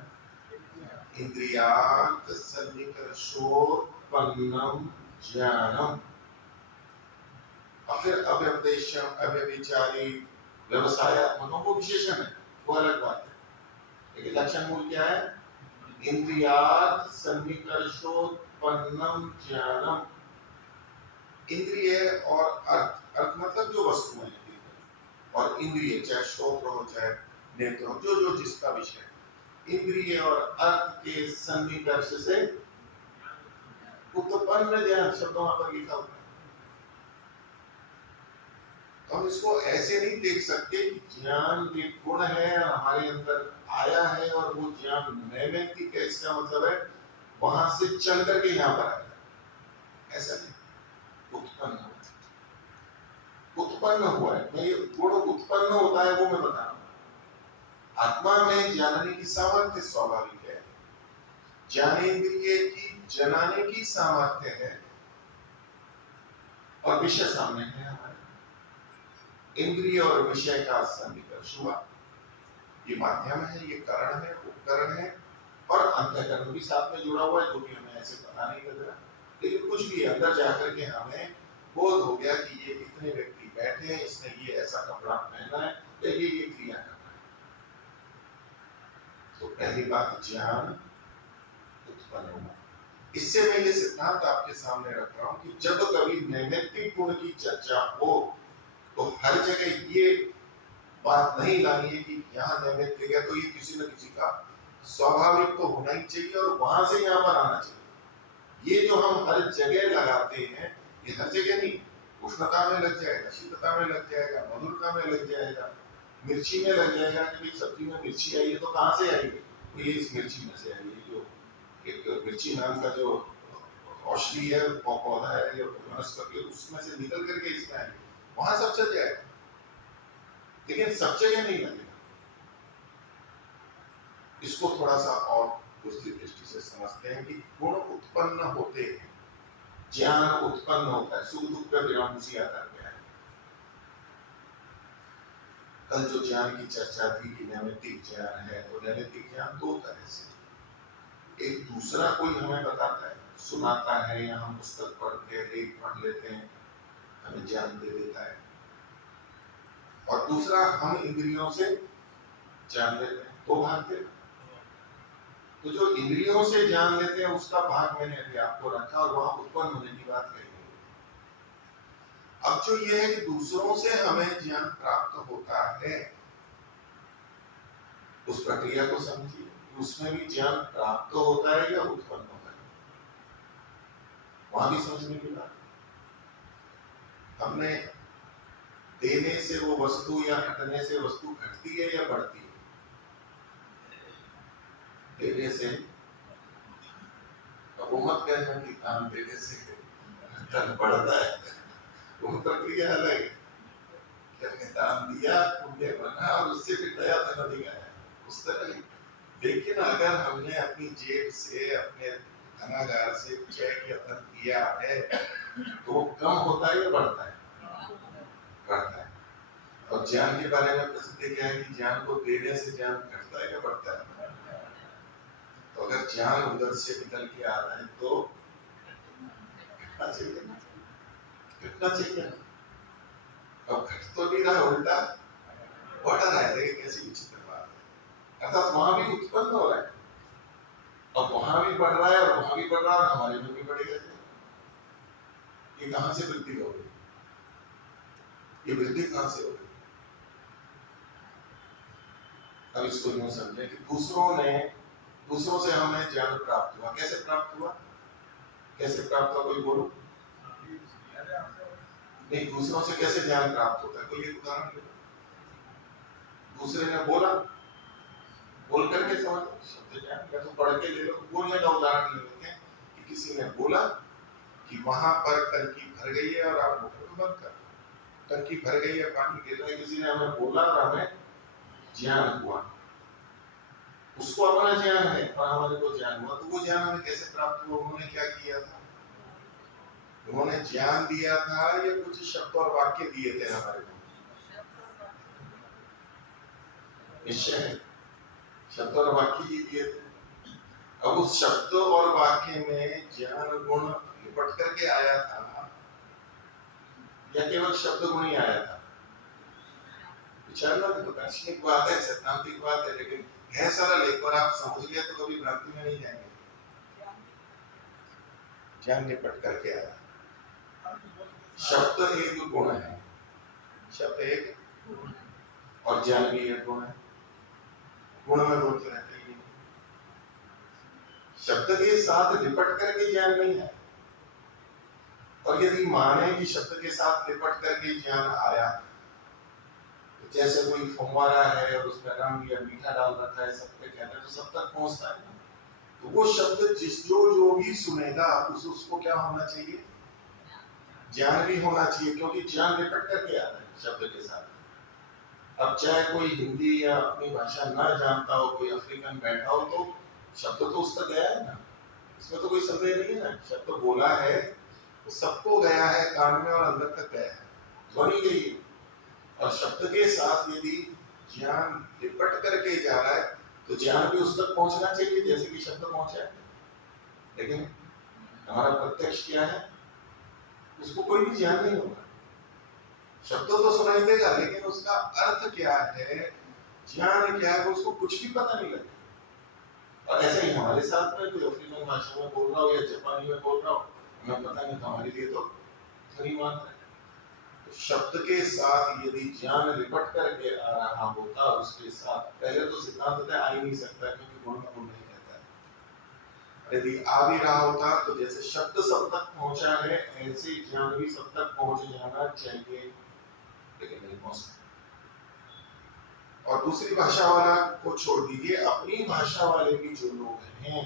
इंद्रियार्थ सन्निकर्षोत्पन्नम ज्ञानम। और फिर अव्यपदेशम, अव्यभिचारी, व्यवसायात्मकों को विशेषण है, वो अलग बात है। लेकिन लक्षण मूल क्या है? इंद्रियार्थ सन्निकर्षोत्पन्नम ज्ञानम। इंद्रिय और अर्थ, अर्थ मतलब जो वस्तुएं हैं, और इंद्रिय चाहे श्रोत्र हो चाहे नेत्र हो, जो जो जिसका विषय, इंद्रिय और अर्थ के सन्निकर्ष से उत्पन्न ज्ञान, शब्द वहां पर लिखा हुआ है। हम इसको ऐसे नहीं देख सकते कि ज्ञान एक गुण है हमारे अंदर आया है और वो ज्ञान नैमित्तिक है, इसका मतलब है वहां से चल करके यहाँ पर आया, ऐसा नहीं। उत्पन्न हुआ, उत्पन्न हुआ है। मैं ये गुण उत्पन्न होता है वो मैं बता रहा हूँ। आत्मा में जानने की सामर्थ्य स्वाभाविक है, ज्ञानेंद्रिय की जनाने की सामर्थ्य है, और विषय सामने है हमारे। इंद्रिय और विषय का सन्निकर्ष हुआ, ये माध्यम है, ये कारण है, उपकरण है, और अंतःकरण भी साथ में जुड़ा हुआ है, जो भी हमें ऐसे पता नहीं लग रहा। लेकिन कुछ भी अंदर जाकर के हमें बोध हो गया कि ये इतने व्यक्ति बैठे हैं, इसने ये ऐसा कपड़ा पहना है, तो ये क्रिया करना है। तो पहली बात ज्ञान उत्पन्न होना। इससे मैं ये सिद्धांत आपके सामने रख रहा हूं कि जब कभी नैमित्तिक गुण की चर्चा हो तो हर जगह ये बात नहीं लानी है कि यहाँ नैमित्तिक है तो ये किसी न किसी का स्वाभाविक तो होना ही चाहिए और वहां से यहाँ पर आना चाहिए। ये जो हम हर जगह लगाते हैं, ये हर जगह नहीं, उष्णता में लग जाएगा, शीतलता में लग जाएगा, मधुरता में लग जाएगा, मिर्ची में लग जाएगा कि भाई सब्जी में मिर्ची आई है तो कहाँ से आई है, तो ये इस मिर्ची में से आई है। जो एक मिर्ची नाम का जो औषधि है, पौधा है या वनस्पति है, उसमें से निकल करके इसमें आई, वहां सब चल जाएगा, लेकिन सब जगह नहीं लगेगा। इसको थोड़ा सा और दूसरी दृष्टि से समझते हैं कि गुण उत्पन्न होते हैं, ज्ञान उत्पन्न होता है। सुख दुख का विराम उसी आधार पे है। कल जो ज्ञान की चर्चा थी कि नैमित्तिक ज्ञान है, तो नैमित्तिक ज्ञान दो तरह से, एक दूसरा कोई हमें बताता है, सुनाता है, या हम पुस्तक पढ़ के एक पढ़ लेते हैं, हमें ज्ञान दे देता है, और दूसरा हम इंद्रियों से जान लेते हैं। दो भाग थे। तो जो इंद्रियों से जान लेते हैं उसका भाग मैंने अभी आपको रखा और वहां उत्पन्न होने की बात कही। अब जो ये है कि दूसरों से हमें ज्ञान प्राप्त होता है, उस प्रक्रिया को समझिए। उसमें भी ज्ञान प्राप्त होता है या उत्पन्न होता है, वहां भी समझने की बात। हमने देने से वो वस्तु या हटने से वस्तु घटती है या बढ़ती है? देने से, अब मत कहना कि दान देने से धन बढ़ता है, वो प्रक्रिया अलग है। हमने दान दिया, पुण्य बना और उससे फिर नया धन दिखाया, उस तरह। लेकिन अगर हमने अपनी जेब से, अपने धनागार से चेक या धन दिया है, तो वो कम होता है या बढ़ता है? बढ़ता है। और ज्ञान के बारे में प्रसिद्ध क्या है कि ज्ञान को देने से ज्ञान घटता है या बढ़ता है? तो अगर ज्ञान उधर से निकल के आ रहा है तो घटना चाहिए, घटना चाहिए। अब घट तो नहीं रहा, उल्टा बढ़ रहा है। देखिए कैसी विचित्र बात है। अर्थात वहां भी उत्पन्न हो रहा है, अब वहां भी बढ़ रहा है और वहां भी बढ़ रहा है, और हमारे में भी बढ़ेगा। ये कहां से वृद्धि हो गई? ये वृद्धि कहां से हो गई? अब इसको यूं समझे कि दूसरों से हमें ज्ञान प्राप्त हुआ। कैसे प्राप्त हुआ? कैसे प्राप्त हुआ, कोई बोलो। नहीं, दूसरों से कैसे ज्ञान प्राप्त होता है, कोई एक उदाहरण दो। दूसरे ने बोला, बोल करके समझ शब्द ज्ञान, या तो पढ़ के ले लो। बोलने का उदाहरण ले लेते हैं कि किसी ने बोला कि वहां पर टंकी भर गई है और आप मोटर बंद कर, टंकी भर गई है, पानी गिर रहा है। किसी ने हमें बोला और हमें ज्ञान हुआ, उसको अपना ज्ञान है और हमारे को ज्ञान हुआ। तो वो ज्ञान हमें कैसे प्राप्त हुआ? उन्होंने क्या किया था? उन्होंने ज्ञान दिया था या कुछ शब्द और वाक्य दिए थे हमारे को? निश्चय है, शब्द और वाक्य ही दिए थे। अब उस शब्द और वाक्य में ज्ञान गुण लिपट करके आया था या केवल शब्द गुण ही आया था? विचारना तो दार्शनिक बात है, सैद्धांतिक बात है, लेकिन है सरल। एक बार आप समझ गए तो कभी भ्रांति में नहीं जाएंगे। ज्ञान लिपट करके आया। शब्द एक गुण है, शब्द एक, और ज्ञान भी एक गुण है। गुण में गुण तो रहते ही नहीं। शब्द के साथ लिपट करके ज्ञान नहीं है। और यदि माने कि शब्द के साथ लिपट करके ज्ञान आया, तो जैसे कोई फुव्वारा है और उसमें रंग या मीठा डाल रखा है, सब पे कहते हैं, तो सब तक पहुंचता है ना। तो वो शब्द जो भी सुनेगा उसको क्या होना चाहिए? ज्ञान भी होना चाहिए, क्योंकि ज्ञान लिपट करके आ रहा है शब्द के साथ। अब चाहे कोई हिंदी या अपनी भाषा ना जानता हो, कोई अफ्रीकन बैठा हो, तो शब्द तो उस तक गया है ना, इसमें तो कोई संदेह नहीं है ना। शब्द तो बोला है, तो सबको गया है, कान में और अंदर तक गया है, ध्वनि गई है। और शब्द के साथ यदि ज्ञान लिपट करके जा रहा है, तो ज्ञान भी उस तक पहुंचना चाहिए जैसे कि शब्द पहुंचा है। लेकिन हमारा प्रत्यक्ष क्या है? उसको कोई भी ज्ञान नहीं होगा। शब्द तो सुनाई देगा, लेकिन उसका अर्थ क्या है, ज्ञान क्या है, उसको कुछ भी पता नहीं लगता। और ऐसे ही हमारे साथ में कोई अफ्रीकन भाषा में बोल रहा हो या जापानी में बोल रहा हो, हमें पता नहीं, हमारे लिए तो ध्वनि मात्र है। तो शब्द के साथ यदि ज्ञान लिपट करके आ रहा होता, उसके साथ पहले तो सिद्धांत आ ही नहीं सकता, क्योंकि गुण में गुण नहीं रहता है। यदि आ भी रहा होता, तो जैसे शब्द सब तक पहुंचा है, ऐसे ज्ञान भी सब तक पहुंच जाना चाहिए, लेकिन नहीं पहुंचता। और दूसरी भाषा वाला को छोड़ दीजिए, अपनी भाषा वाले भी जो लोग हैं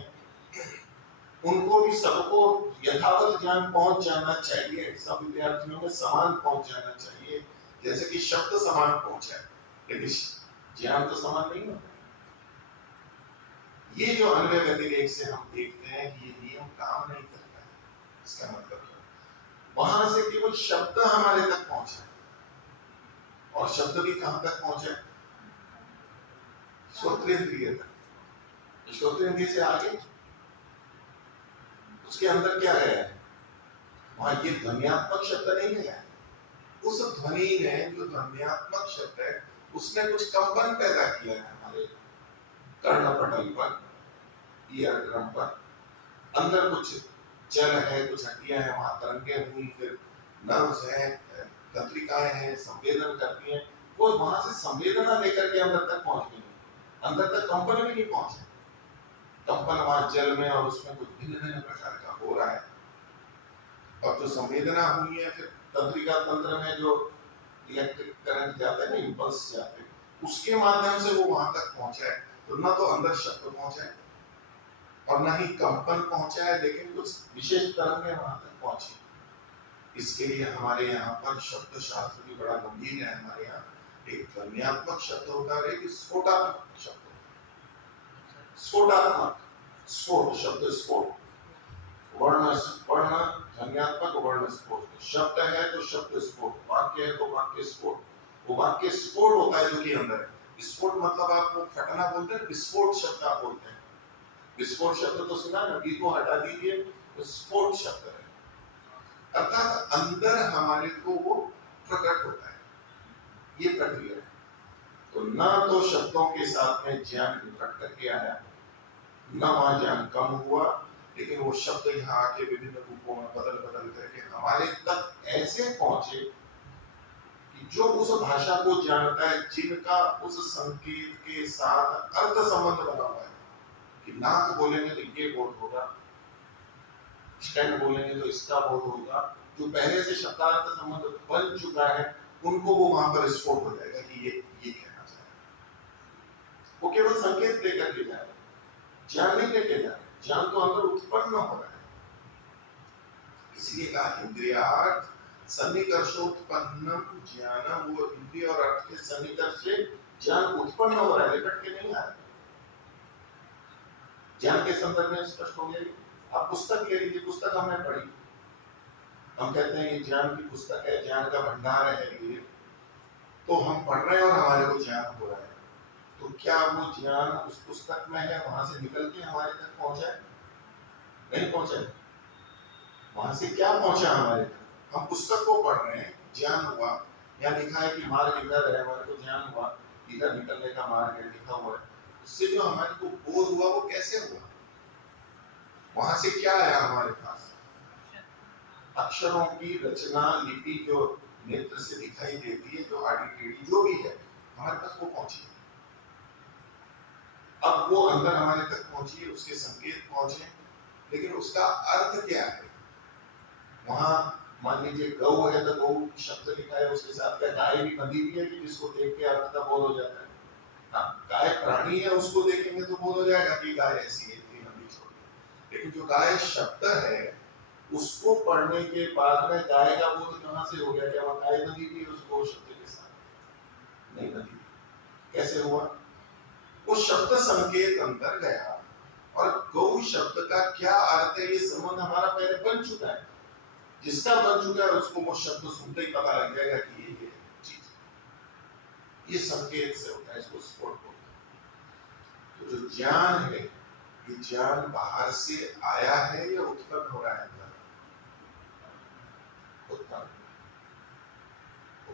उनको भी सबको यथावत ज्ञान पहुंच जाना चाहिए, सब विद्यार्थियों में समान पहुंच जाना चाहिए, जैसे कि शब्द समान पहुंचा है, लेकिन ज्ञान तो समान नहीं होता। ये जो अन्वय व्यतिरेक से हम देखते हैं कि ये नियम काम नहीं करता है, इसका मतलब वहां से केवल शब्द हमारे तक पहुंचा, और शब्द भी कहां तक पहुंचा? श्रोत्रेंद्रिय तक। श्रोत्रेंद्रिय से आगे उसके अंदर क्या है? वहां ये ध्वनियात्मक शब्द नहीं है। उस ध्वनि ने, जो ध्वनियात्मक शब्द है, उसने कुछ कंपन पैदा किया है हमारे कर्णपटल पर, ईयर ड्रम पर। अंदर कुछ जल है, कुछ हड्डियां हैं, वहां तरंगें हुई, फिर नर्व्स हैं, तंत्रिकाएं हैं, संवेदन करती हैं, वो वहां से संवेदना लेकर के अंदर तक पहुंच गई। अंदर तक कंपन भी नहीं पहुंचे। कंपन वहां जल में और उसमें कुछ भिन्न भिन्न प्रकार का हो रहा है, और जो संवेदना हुई है, फिर तंत्रिका तंत्र में जो इलेक्ट्रिक करंट जाते हैं, इंपल्स जाते हैं, उसके माध्यम से वो वहां तक पहुंचा है। तो ना तो अंदर शब्द पहुंचा है और ना ही कंपन पहुंचा है, लेकिन कुछ विशेष तरंगें वहां तक पहुंची। इसके लिए हमारे यहाँ पर शब्द शास्त्र भी बड़ा गंभीर है। हमारे यहाँ एक ध्वन्यात्मक शब्द होता है, एक स्फोटात्मक शब्द होता है। स्फोटात्मक, स्फोट शब्द, स्फोट, वर्ण वर्ण ध्वन्यात्मक, वर्ण स्फोट। शब्द है तो शब्द स्फोट, वाक्य है तो वाक्य स्फोट। वो वाक्य स्फोट होता है जो कि अंदर है। विस्फोट मतलब आप वो फटना बोलते हैं, विस्फोट शब्द आप बोलते हैं। विस्फोट शब्द तो सुना ना, वी को हटा दीजिए, विस्फोट शब्द है। अर्थात अंदर हमारे को वो प्रकट होता है, ये प्रक्रिया है। तो ना तो शब्दों के साथ में ज्ञान प्रकट करके आया, ना वहां ज्ञान कम हुआ, लेकिन वो शब्द यहाँ आके विभिन्न रूपों में बदल बदल करके हमारे तक ऐसे पहुंचे कि जो उस भाषा को जानता है, जिनका उस संकेत के साथ अर्थ संबंध बना हुआ है, कि नाक बोलेंगे तो ये बोध होगा, स्टैंड बोलेंगे तो इसका बोध होगा, जो पहले से शब्दार्थ संबंध बन चुका है, उनको वो वहां पर स्फोट हो जाएगा कि ये कहना चाह रहा है। वो केवल संकेत लेकर के जा रहे, ज्ञान नहीं लेके जा रहे। ज्ञान तो अंदर उत्पन्न हो रहा है। इसलिए कहा इंद्रियार्थ सन्निकर्षोत्पन्नम ज्ञानम, वो इंद्रिय और अर्थ के सन्निकर्ष से ज्ञान उत्पन्न हो रहा है, लिपट के नहीं आ रहा है। ज्ञान के संदर्भ में स्पष्ट हो गया। आप पुस्तक ले लीजिए, पुस्तक हमने पढ़ी, हम कहते हैं ये ज्ञान की पुस्तक है, ज्ञान का भंडार है ये, तो हम पढ़ रहे हैं और हमारे को ज्ञान हो रहा है। तो क्या वो ज्ञान उस पुस्तक में है, वहां से निकल के हमारे तक पहुंचा है? नहीं पहुंचा। वहां से क्या पहुंचा हमारे तक? हम पुस्तक को पढ़ रहे हैं, ज्ञान हुआ, यहाँ लिखा है कि मार्ग इधर है, हमारे को ज्ञान हुआ, इधर निकलने का मार्ग है, लिखा हुआ है। उससे जो हमारे को बोध हुआ, वो कैसे हुआ? वहां से क्या आया हमारे पास? अक्षरों की रचना, लिपि जो नेत्र से दिखाई देती है, जो आड़ी टेढ़ी जो भी है, हमारे पास वो पहुंची। अब वो अंदर हमारे तक पहुंची, उसके संकेत पहुंचे, लेकिन उसका अर्थ क्या है? वहां मान लीजिए गौ है तो गौ शब्द लिखा है, उसके साथ क्या गाय भी बंधी हुई है कि जिसको देख के अर्थ का बोध हो जाता है? हाँ, गाय प्राणी है, उसको देखेंगे तो बोध हो जाएगा कि गाय ऐसी है, इतनी लंबी छोटी। लेकिन जो गाय शब्द है, उसको पढ़ने के बाद में गाय का बोध कहां से हो गया? क्या वह गाय बंधी हुई है उसको शब्द के साथ? नहीं बंधी। कैसे हुआ? वो शब्द संकेत अंदर गया, और गौ शब्द का क्या अर्थ है, ये संबंध हमारा पहले बन चुका है। जिसका बन चुका है उसको वो शब्द सुनते ही पता लग जाएगा कि ये चीज, ये संकेत से होता है, इसको स्फोट बोलते हैं। तो जो ज्ञान है, ये ज्ञान बाहर से आया है या उत्पन्न हो रहा है? उत्पन्न।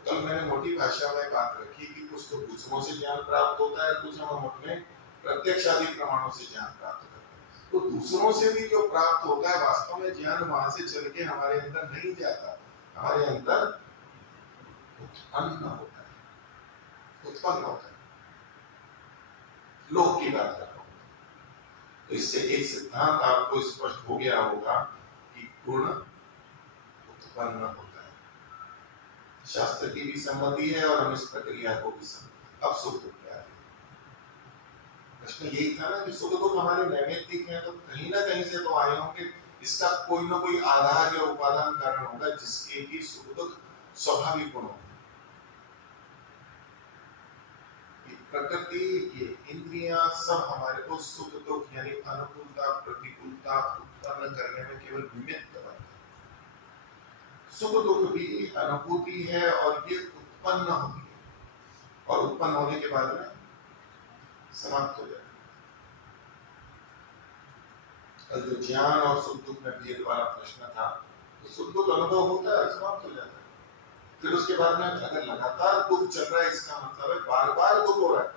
कल मैंने मोटी भाषा में बात रखी कि कुछ तो दूसरों से ज्ञान प्राप्त होता है, कुछ हम अपने प्रत्यक्ष आदि प्रमाणों से ज्ञान प्राप्त करते हैं। तो दूसरों से भी जो प्राप्त होता है, वास्तव में ज्ञान वहां से चल के हमारे अंदर नहीं जाता, हमारे अंदर उत्पन्न होता है, उत्पन्न होता है। लोक की बात कर रहा हूं। तो इससे एक सिद्धांत आपको स्पष्ट हो गया होगा कि गुण उत्पन्न होता है। शास्त्र की भी सम्मति है और हम इस प्रक्रिया को भी अब सूत्र क्या है? प्रश्न यही था ना कि सुख दुख हमारे नैमित्तिक हैं, तो कहीं ना कहीं से तो आए होंगे। इसका कोई ना कोई आधार या उपादान कारण होगा जिसके कि सुख दुख स्वाभाविक गुण होंगे। प्रकृति, ये इंद्रियां सब हमारे को सुख दुख यानी अनुकूलता प्रतिकूलता उत्पन्न करने में केवल निमित्त बनते हैं। सुख दुख भी अनुभूति है और ये उत्पन्न होती है और उत्पन्न होने के बाद में समाप्त हो जाए। कल जो ज्ञान और सुख दुख में भेद वाला प्रश्न था, तो सुख दुख अनुभव होता है, समाप्त हो जाता है। फिर उसके बाद में अगर लगातार दुख चल रहा है, इसका मतलब है बार बार दुख हो रहा है।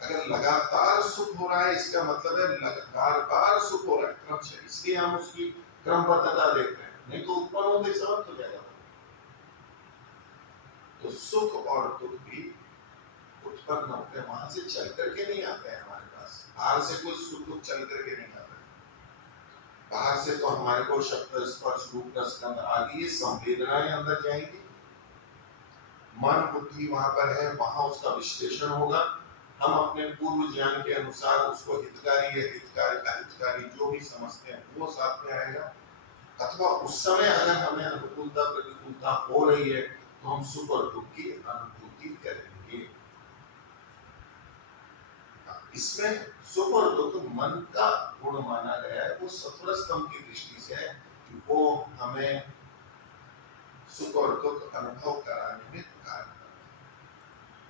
अगर लगातार सुख हो रहा है, इसका मतलब है बार बार सुख हो रहा है क्रम से, इसलिए हम उसकी क्रमबद्धता देख रहे हैं, नहीं तो उत्पन्न होते समाप्त हो जाएगा। तो सुख और दुख भी उत्पन्न होते हैं, वहां से चल करके नहीं आते हैं हमारे पास। बाहर से कोई सुख दुख चल करके नहीं आता। बाहर से तो हमारे को शब्द स्पर्श रूप रस गंध आदि संवेदनाएं अंदर जाएंगी, मन बुद्धि वहां पर है, वहां उसका विश्लेषण होगा। हम अपने पूर्व ज्ञान के अनुसार उसको हितकारी या हितकारी अहितकारी जो भी समझते हैं वो साथ में आएगा। अथवा उस समय अगर हमें अनुकूलता प्रतिकूलता हो रही है तो हम सुख और दुख की अनुभूति करेंगे। इसमें सुख और दुख मन का गुण माना गया है, वो सत्वर स्तंभ की दृष्टि से है कि वो हमें सुख और दुख अनुभव कराने में कारण है।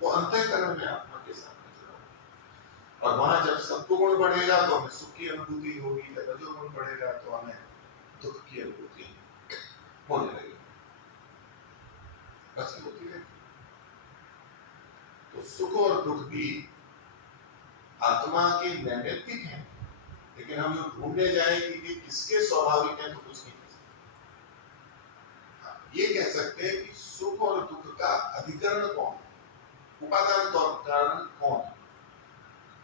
वो अंतःकरण में आत्मा के साथ और वहां जब सत्वगुण बढ़ेगा तो हमें सुख की अनुभूति होगी, जब रजोगुण बढ़ेगा तो हमें दुख की अनुभूति होने लगेगी। बस होती है। तो सुख और दुख भी आत्मा के नैमित्तिक हैं, लेकिन हम जो ढूंढने जाए कि किसके स्वाभाविक है तो कुछ नहीं कह सकते। ये कह सकते हैं कि सुख और दुख का अधिकरण कौन है, उपादान कारण कौन है।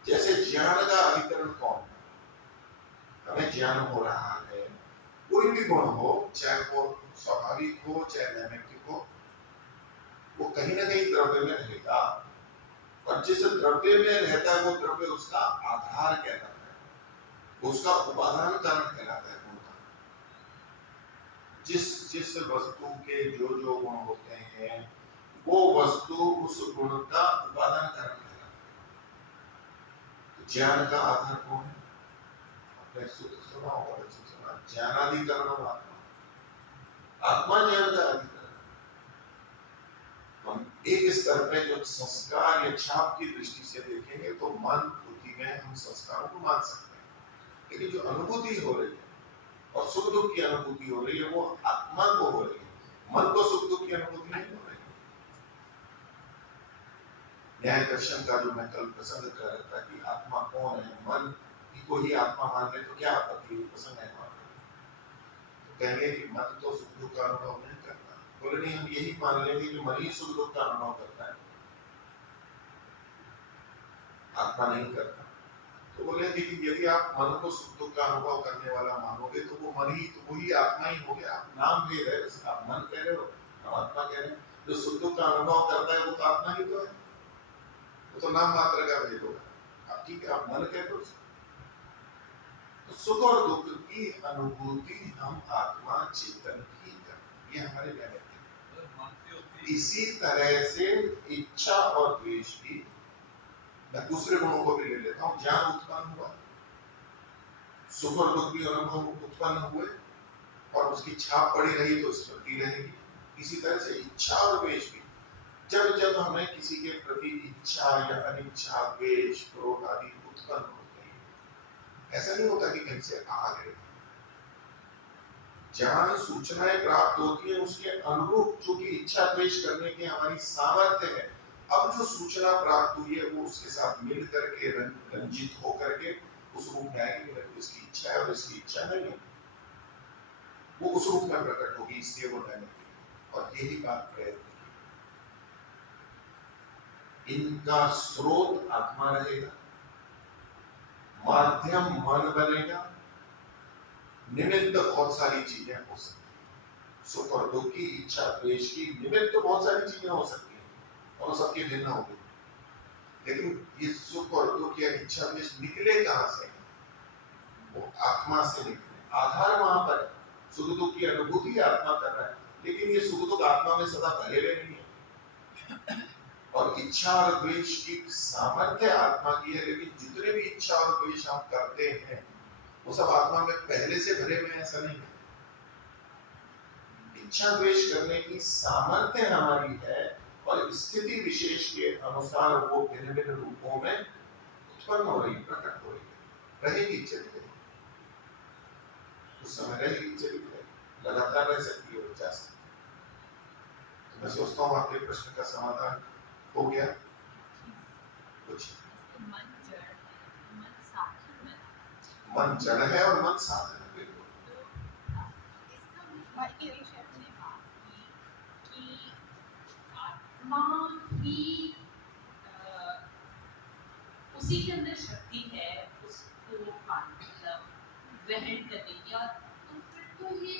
जैसे ज्ञान का अधिकरण कौन है, हमें ज्ञान हो रहा है, कोई भी गुण हो, चाहे वो स्वाभाविक हो चाहे नैमित्तिक हो, वो कहीं ना कहीं द्रव्य में रहेगा। और जिस द्रव्य में रहता है वो द्रव्य उसका आधार कहलाता है, उसका उपादान कारण कहलाता है गुण का। जिस वस्तु के जो जो गुण होते हैं वो वस्तु उस गुण का उपादान कारण कहलाता है। ज्ञान का आधार कौन है, अपने सूत्र सुना होगा, ज्ञानाधिकरण आत्मा, आत्मा ज्ञान का अधिकरण। हम एक स्तर पे जो संस्कार या छाप की दृष्टि से देखेंगे तो मन बुद्धि में हम संस्कारों को मान सकते हैं, लेकिन जो अनुभूति हो रही है और सुख दुख की अनुभूति हो रही है वो आत्मा को हो रही है, मन को सुख दुख की अनुभूति नहीं हो रही। न्याय दर्शन का जो मैं कल प्रसंग कर रहा था कि आत्मा कौन है, मन को ही आत्मा मान ले तो क्या आपत्ति है, प्रसंग है वहां। तो कहेंगे कि मन तो सुख दुख का अनुभव नहीं करता, बोले नहीं हम यही मान लेंगे कि मन ही सुख दुख का अनुभव करता है, आत्मा नहीं करता। तो बोले कि यदि आप मन को सुख दुख का अनुभव करने वाला मानोगे तो वो मन ही तो वही आत्मा ही हो गया। आप नाम भेद है, आप मन कह रहे हो हम आत्मा कह रहे हैं, जो सुख दुख का अनुभव करता है वो तो आत्मा ही तो है, वो तो नाम मात्र का भेद होगा। आप ठीक है, आप मन कहते हो। तो सुख और दुख की अनुभूति हम आत्मा चेतन ही करते, ये हमारे ज्ञान है। इसी तरह से इच्छा और द्वेष भी, मैं दूसरे गुणों को भी ले लेता हूँ। ज्ञान उत्पन्न हुआ, सुख और दुख भी अनुभव उत्पन्न हुए और उसकी छाप पड़ी रही तो स्मृति रहेगी। इसी तरह से इच्छा और द्वेष भी, जब जब हमें किसी के प्रति इच्छा या अनिच्छा द्वेष क्रोध आदि उत्पन्न होते हैं, ऐसा नहीं होता कि कहीं से आ गए। जहां सूचनाएं प्राप्त होती है उसके अनुरूप चूंकि इच्छा द्वेष करने की हमारी सामर्थ्य है, अब जो सूचना प्राप्त हुई है वो उसके साथ मिल करके रंजित होकर के उस रूप में आएगी। इसकी इच्छा है और इसकी इच्छा नहीं है, वो उस रूप में प्रकट होगी, इसलिए वो नहीं। और यही बात प्रयत्न, इनका स्रोत आत्मा रहेगा, माध्यम मन बनेगा, निमित्त बहुत सारी चीजें हो सकती हैं। सुख और दुख की, इच्छा द्वेष की निमित्त बहुत सारी चीजें हो सकती हैं और सबकी भिन्न होगी। लेकिन ये सुख और दुख या इच्छा द्वेष निकले कहां से? वो आत्मा से निकले। आधार वहां पर है, सुख दुख की अनुभूति आत्मा कर रहा है, लेकिन ये सुख दुख आत्मा में सदा भले नहीं है। और इच्छा और द्वेष की सामर्थ्य आत्मा की है, लेकिन जितने भी इच्छा और द्वेष हम करते हैं वो सब आत्मा में पहले से भरे में, ऐसा नहीं है। इच्छा द्वेष करने की सामर्थ्य हमारी है और स्थिति विशेष के अनुसार वो भिन्न भिन्न रूपों में उत्पन्न हो रही, प्रकट हो रही है, रहेगी, चली रहेगी, उस समय रहेगी, चली रहेगी, लगातार रह सकती है, जा सकती है। तो मैं सोचता हूँ आपके प्रश्न का समाधान हो गया। कुछ मन जड़ है और मन साधन है, बिल्कुल। उसी के अंदर शक्ति है उसको मतलब ग्रहण करने की, और तो फिर तो ये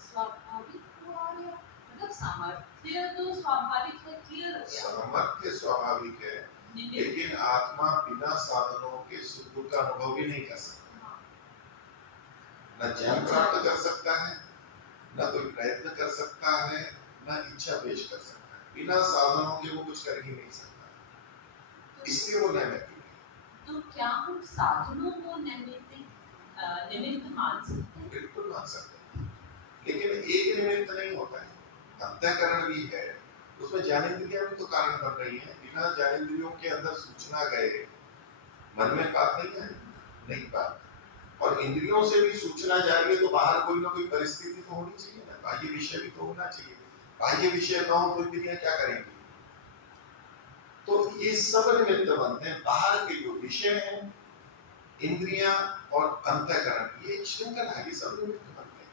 स्वाभाविक हुआ, या मतलब सामर्थ्य तो स्वाभाविक है, क्लियर हो गया। सामर्थ्य स्वाभाविक है, लेकिन आत्मा बिना साधनों के सुख दुख का अनुभव भी नहीं कर सकता। न ज्ञान प्राप्त कर सकता है, न कोई प्रयत्न कर सकता है, न इच्छा पेश कर सकता है। बिना साधनों के वो कुछ कर ही नहीं सकता, इसलिए वो नैमित्तिक है। तो क्या हम साधनों को निमित्त मान सकते हैं? बिल्कुल मान सकते हैं, लेकिन एक निमित्त नहीं होता है। अंतःकरण भी है, उसमें ज्ञानेंद्रियां भी तो कारण बन रही हैं। बिना ज्ञानेंद्रियों के अंदर सूचना गए मन में बात नहीं है, नहीं बात। और इंद्रियों से भी सूचना जा रही है तो बाहर कोई ना कोई परिस्थिति तो होनी चाहिए ना, बाह्य विषय भी तो होना चाहिए। बाह्य विषय न हो तो इंद्रियां क्या करेंगी? तो ये सब निमित्त बनते हैं। बाहर के जो विषय हैं, इंद्रियां और अंतःकरण, ये श्रृंखला है, ये सब निमित्त बनते हैं,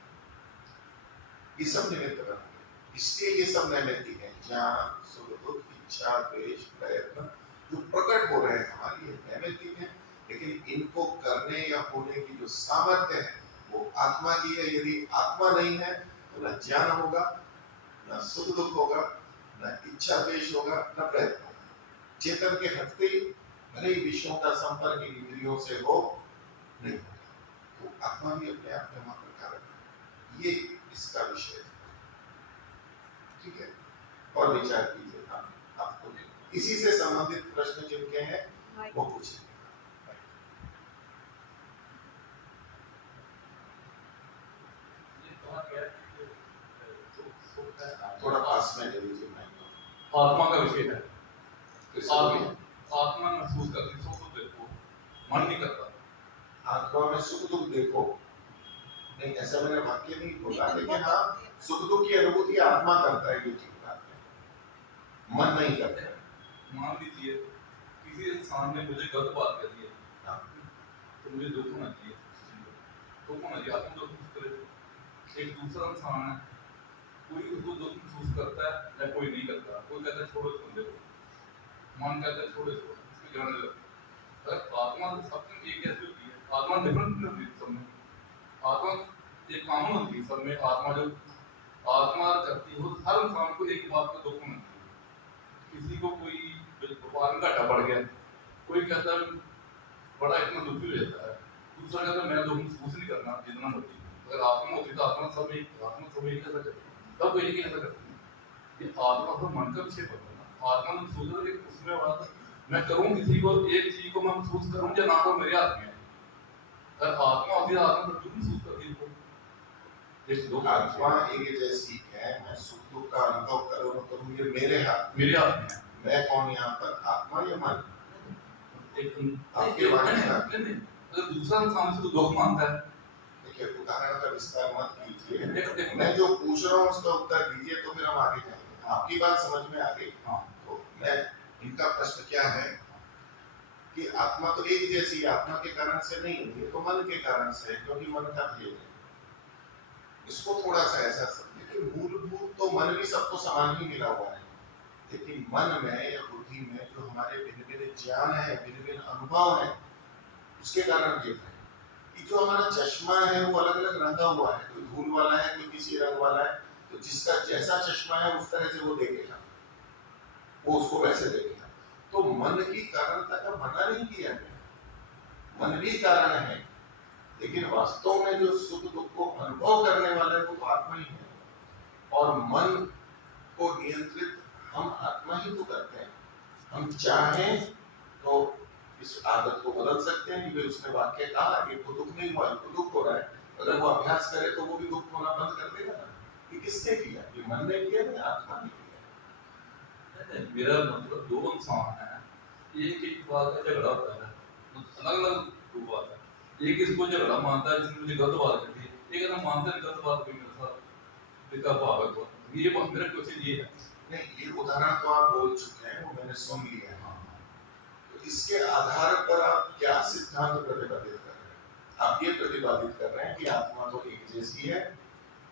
ये सब निमित्त बनते हैं। इसलिए ये सब नैमित्तिक है। ज्ञान, सुख दुख, इच्छा द्वेष, प्रयत्न जो प्रकट हो रहे हैं हमारी, ये नैमित्तिक है, लेकिन इनको करने या होने की जो सामर्थ्य है वो आत्मा की है। यदि आत्मा नहीं है तो न ज्ञान होगा, न सुख दुख होगा, न इच्छा द्वेष होगा, न प्रयत्न होगा। चेतन के हटते ही भले ही विषयों का संपर्क इंद्रियों से हो नहीं होता, तो आत्मा भी अपने आप में वहां पर कारण है। ये इसका विषय है, ठीक है। और विचार कीजिए, आपको इसी से संबंधित प्रश्न जिनके हैं वो पूछिए। थोड़ा पास में ले लीजिए। आत्मा का विषय है, आत्मा महसूस करती, सुख दुख देखो, मन नहीं करता। आत्मा में सुख दुख देखो, नहीं ऐसा मैंने वाक्य नहीं बोला, लेकिन हाँ सुख दुख की अनुभूति आत्मा करता है, ये ठीक बात है, मन नहीं करता है। मान लीजिए किसी इंसान ने मुझे गलत बात कर दी है, तो मुझे दुख होना चाहिए, दुख होना चाहिए, आत्मा दुख महसूस करे। एक दूसरा इंसान है, कोई उसको दुख महसूस करता है या कोई नहीं करता। कोई कहता है छोड़ो इस बंदे को, मन कहता है छोड़ो इसको, इसके जाने दो। अगर आत्मा सब में एक जैसी होती है, आत्मा डिफरेंट नहीं होती सब में। आत्मा एक कॉमन होती है सब में। आत्मा जो आत्मा करती हो, हर इंसान को एक बात का दुख होना चाहिए। किसी को कोई व्यापार में घाटा पड़ गया, कोई कहता है बड़ा इतना दुखी हो जाता है, दूसरा कहता है मैं दुख महसूस नहीं करना जितना मर्जी। अगर आत्मा होती तो आत्मा सब एक ऐसा करती, तब कोई नहीं ऐसा करती। ये आत्मा तो मन का विषय होता है ना। आत्मा में सोच रहा है कि उसमें बात मैं करूं, किसी को एक चीज को मैं महसूस करूं या ना करूं, मेरे हाथ में है। अगर आत्मा होती है, आत्मा तो महसूस करती है। आत्मा एक जैसी है, मैं सुख दुख का अनुभव करूं न करूं ये मेरे हाथ में है। मैं कौन यहाँ पर, आत्मा या मन? आपके बारे में अगर दूसरा इंसान से दुख मानता है, देखिए उदाहरण का विस्तार मत कीजिए, मैं जो पूछ रहा हूँ उसका उत्तर दीजिए तो फिर हम आगे जाएंगे। आपकी बात समझ में आ गई। तो मैं इनका प्रश्न क्या है कि आत्मा तो एक जैसी आत्मा के कारण से नहीं है, तो मन के कारण से, क्योंकि मन का भेद है। इसको थोड़ा सा ऐसा समझिए कि मूलभूत तो मन भी सबको समान ही मिला हुआ है, लेकिन मन में या बुद्धि में जो हमारे भिन्न भिन्न ज्ञान है, भिन्न भिन्न अनुभव है, उसके कारण भेद है। कि जो हमारा चश्मा है वो अलग अलग रंगा हुआ है, कोई धूल वाला है, कोई किसी रंग वाला है, तो जिसका जैसा चश्मा है उस तरह से वो देखेगा, वो उसको वैसे देखेगा। तो मन की कारणता का मना नहीं किया गया, मन भी कारण है, लेकिन वास्तव में जो सुख दुख को अनुभव करने वाले वो तो आत्मा ही है, और मन को नियंत्रित हम आत्मा ही तो करते हैं। हम चाहें तो इस आदत को बदल सकते हैं कि उसने वाक्य कहा कि को दुख नहीं हुआ, को दुख हो रहा है, अगर वो अभ्यास करे तो वो भी दुख होना बंद कर देगा ना। ये किसने किया? ये मन ने किया या आत्मा ने किया? मेरा मतलब दो इंसान है, एक बात का झगड़ा होता है, अलग अलग दो बात है। एक इसको झगड़ा मानता है जिसने मुझे गलत बात कर दी, एक ना मानता है गलत बात भी मेरे साथ लिखा भाव है। ये बात मेरा क्वेश्चन ये है। नहीं, ये उदाहरण तो आप बोल चुके हैं, वो मैंने सुन लिया है। तो इसके आधार पर आप क्या सिद्धांत प्रतिपादित कर रहे हैं? आप ये प्रतिपादित कर रहे हैं कि आत्मा तो एक जैसी है,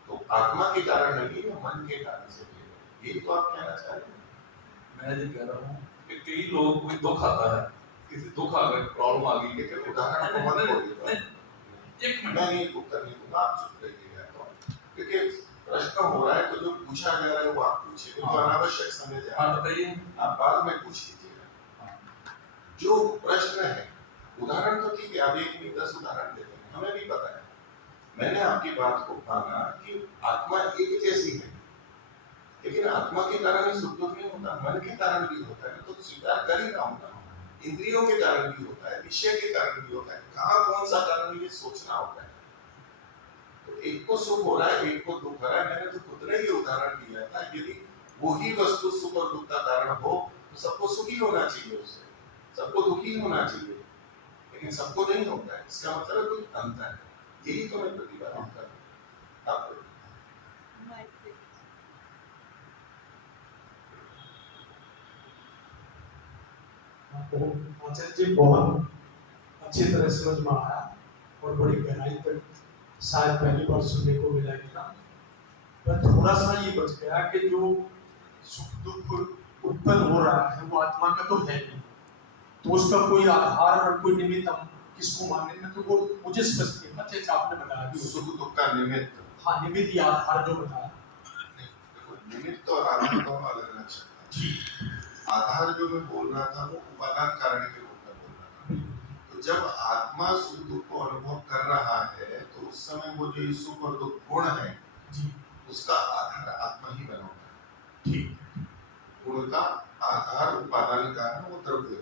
तो आत्मा के कारण नहीं है, मन के कारण से भी है। ये तो आप कहना चाह रहे हैं। मैं ये कह रहा हूँ कि कई लोग कोई दुख आता है, किसी दुख आ गया, प्रॉब्लम आ गई, लेकिन उदाहरण को मत बोलिए। एक मिनट मैं नहीं उत्तर नहीं दूंगा, आप चुप रहिएगा। तो क्योंकि प्रश्न हो रहा है तो जो पूछा जा रहा है वो आप पूछिए, तो अनावश्यक समय जाए। हाँ बताइए। आप बाद में पूछ लीजिएगा। जो प्रश्न है, उदाहरण तो ठीक है, आप एक नहीं 10 उदाहरण देते हैं, हमें भी पता है। मैंने आपकी बात को माना कि आत्मा एक जैसी है, लेकिन आत्मा के कारण ही सुख दुख नहीं होता, मन के कारण भी होता है, तो स्वीकार कर ही रहा हूं ना। इंद्रियों के कारण भी होता है, विषय के कारण भी होता है, कहाँ कौन सा कारण ये सोचना होता है। तो एक को सुख हो रहा है, एक को दुख हो रहा है। मैंने तो खुद ने ये उदाहरण दिया था, यदि वही वस्तु सुख और दुख का कारण हो तो सबको सुखी होना चाहिए, उससे सबको दुखी होना चाहिए, लेकिन सबको नहीं होता है। इसका मतलब कोई अंतर है, यही तो मैं प्रतिपादित कर रहा हूं। आचार्य जी बहुत अच्छी तरह समझ में आया और बड़ी गहराई तक शायद पहली बार सुनने को मिला कि ना, पर थोड़ा सा ये बच गया कि जो सुख दुख उत्पन्न हो रहा है वो आत्मा का तो है नहीं, तो उसका कोई आधार और कोई निमित्त हम किसको माने में, तो वो मुझे स्पष्ट नहीं था। जैसे आपने बताया कि सुख दुख का निमित्त, हाँ निमित्त या आधार जो बताया, निमित्त और आधार तो अलग अलग शब्द है। आधार जो मैं बोल रहा था वो उपादान कारण के रूप में बोल रहा था। तो जब आत्मा सुख दुख को अनुभव कर रहा है तो उस समय वो जो सुख और दुख गुण है उसका आधार आत्मा ही बनाता है। ठीक, गुण का आधार उपादान कारण वो द्रव्य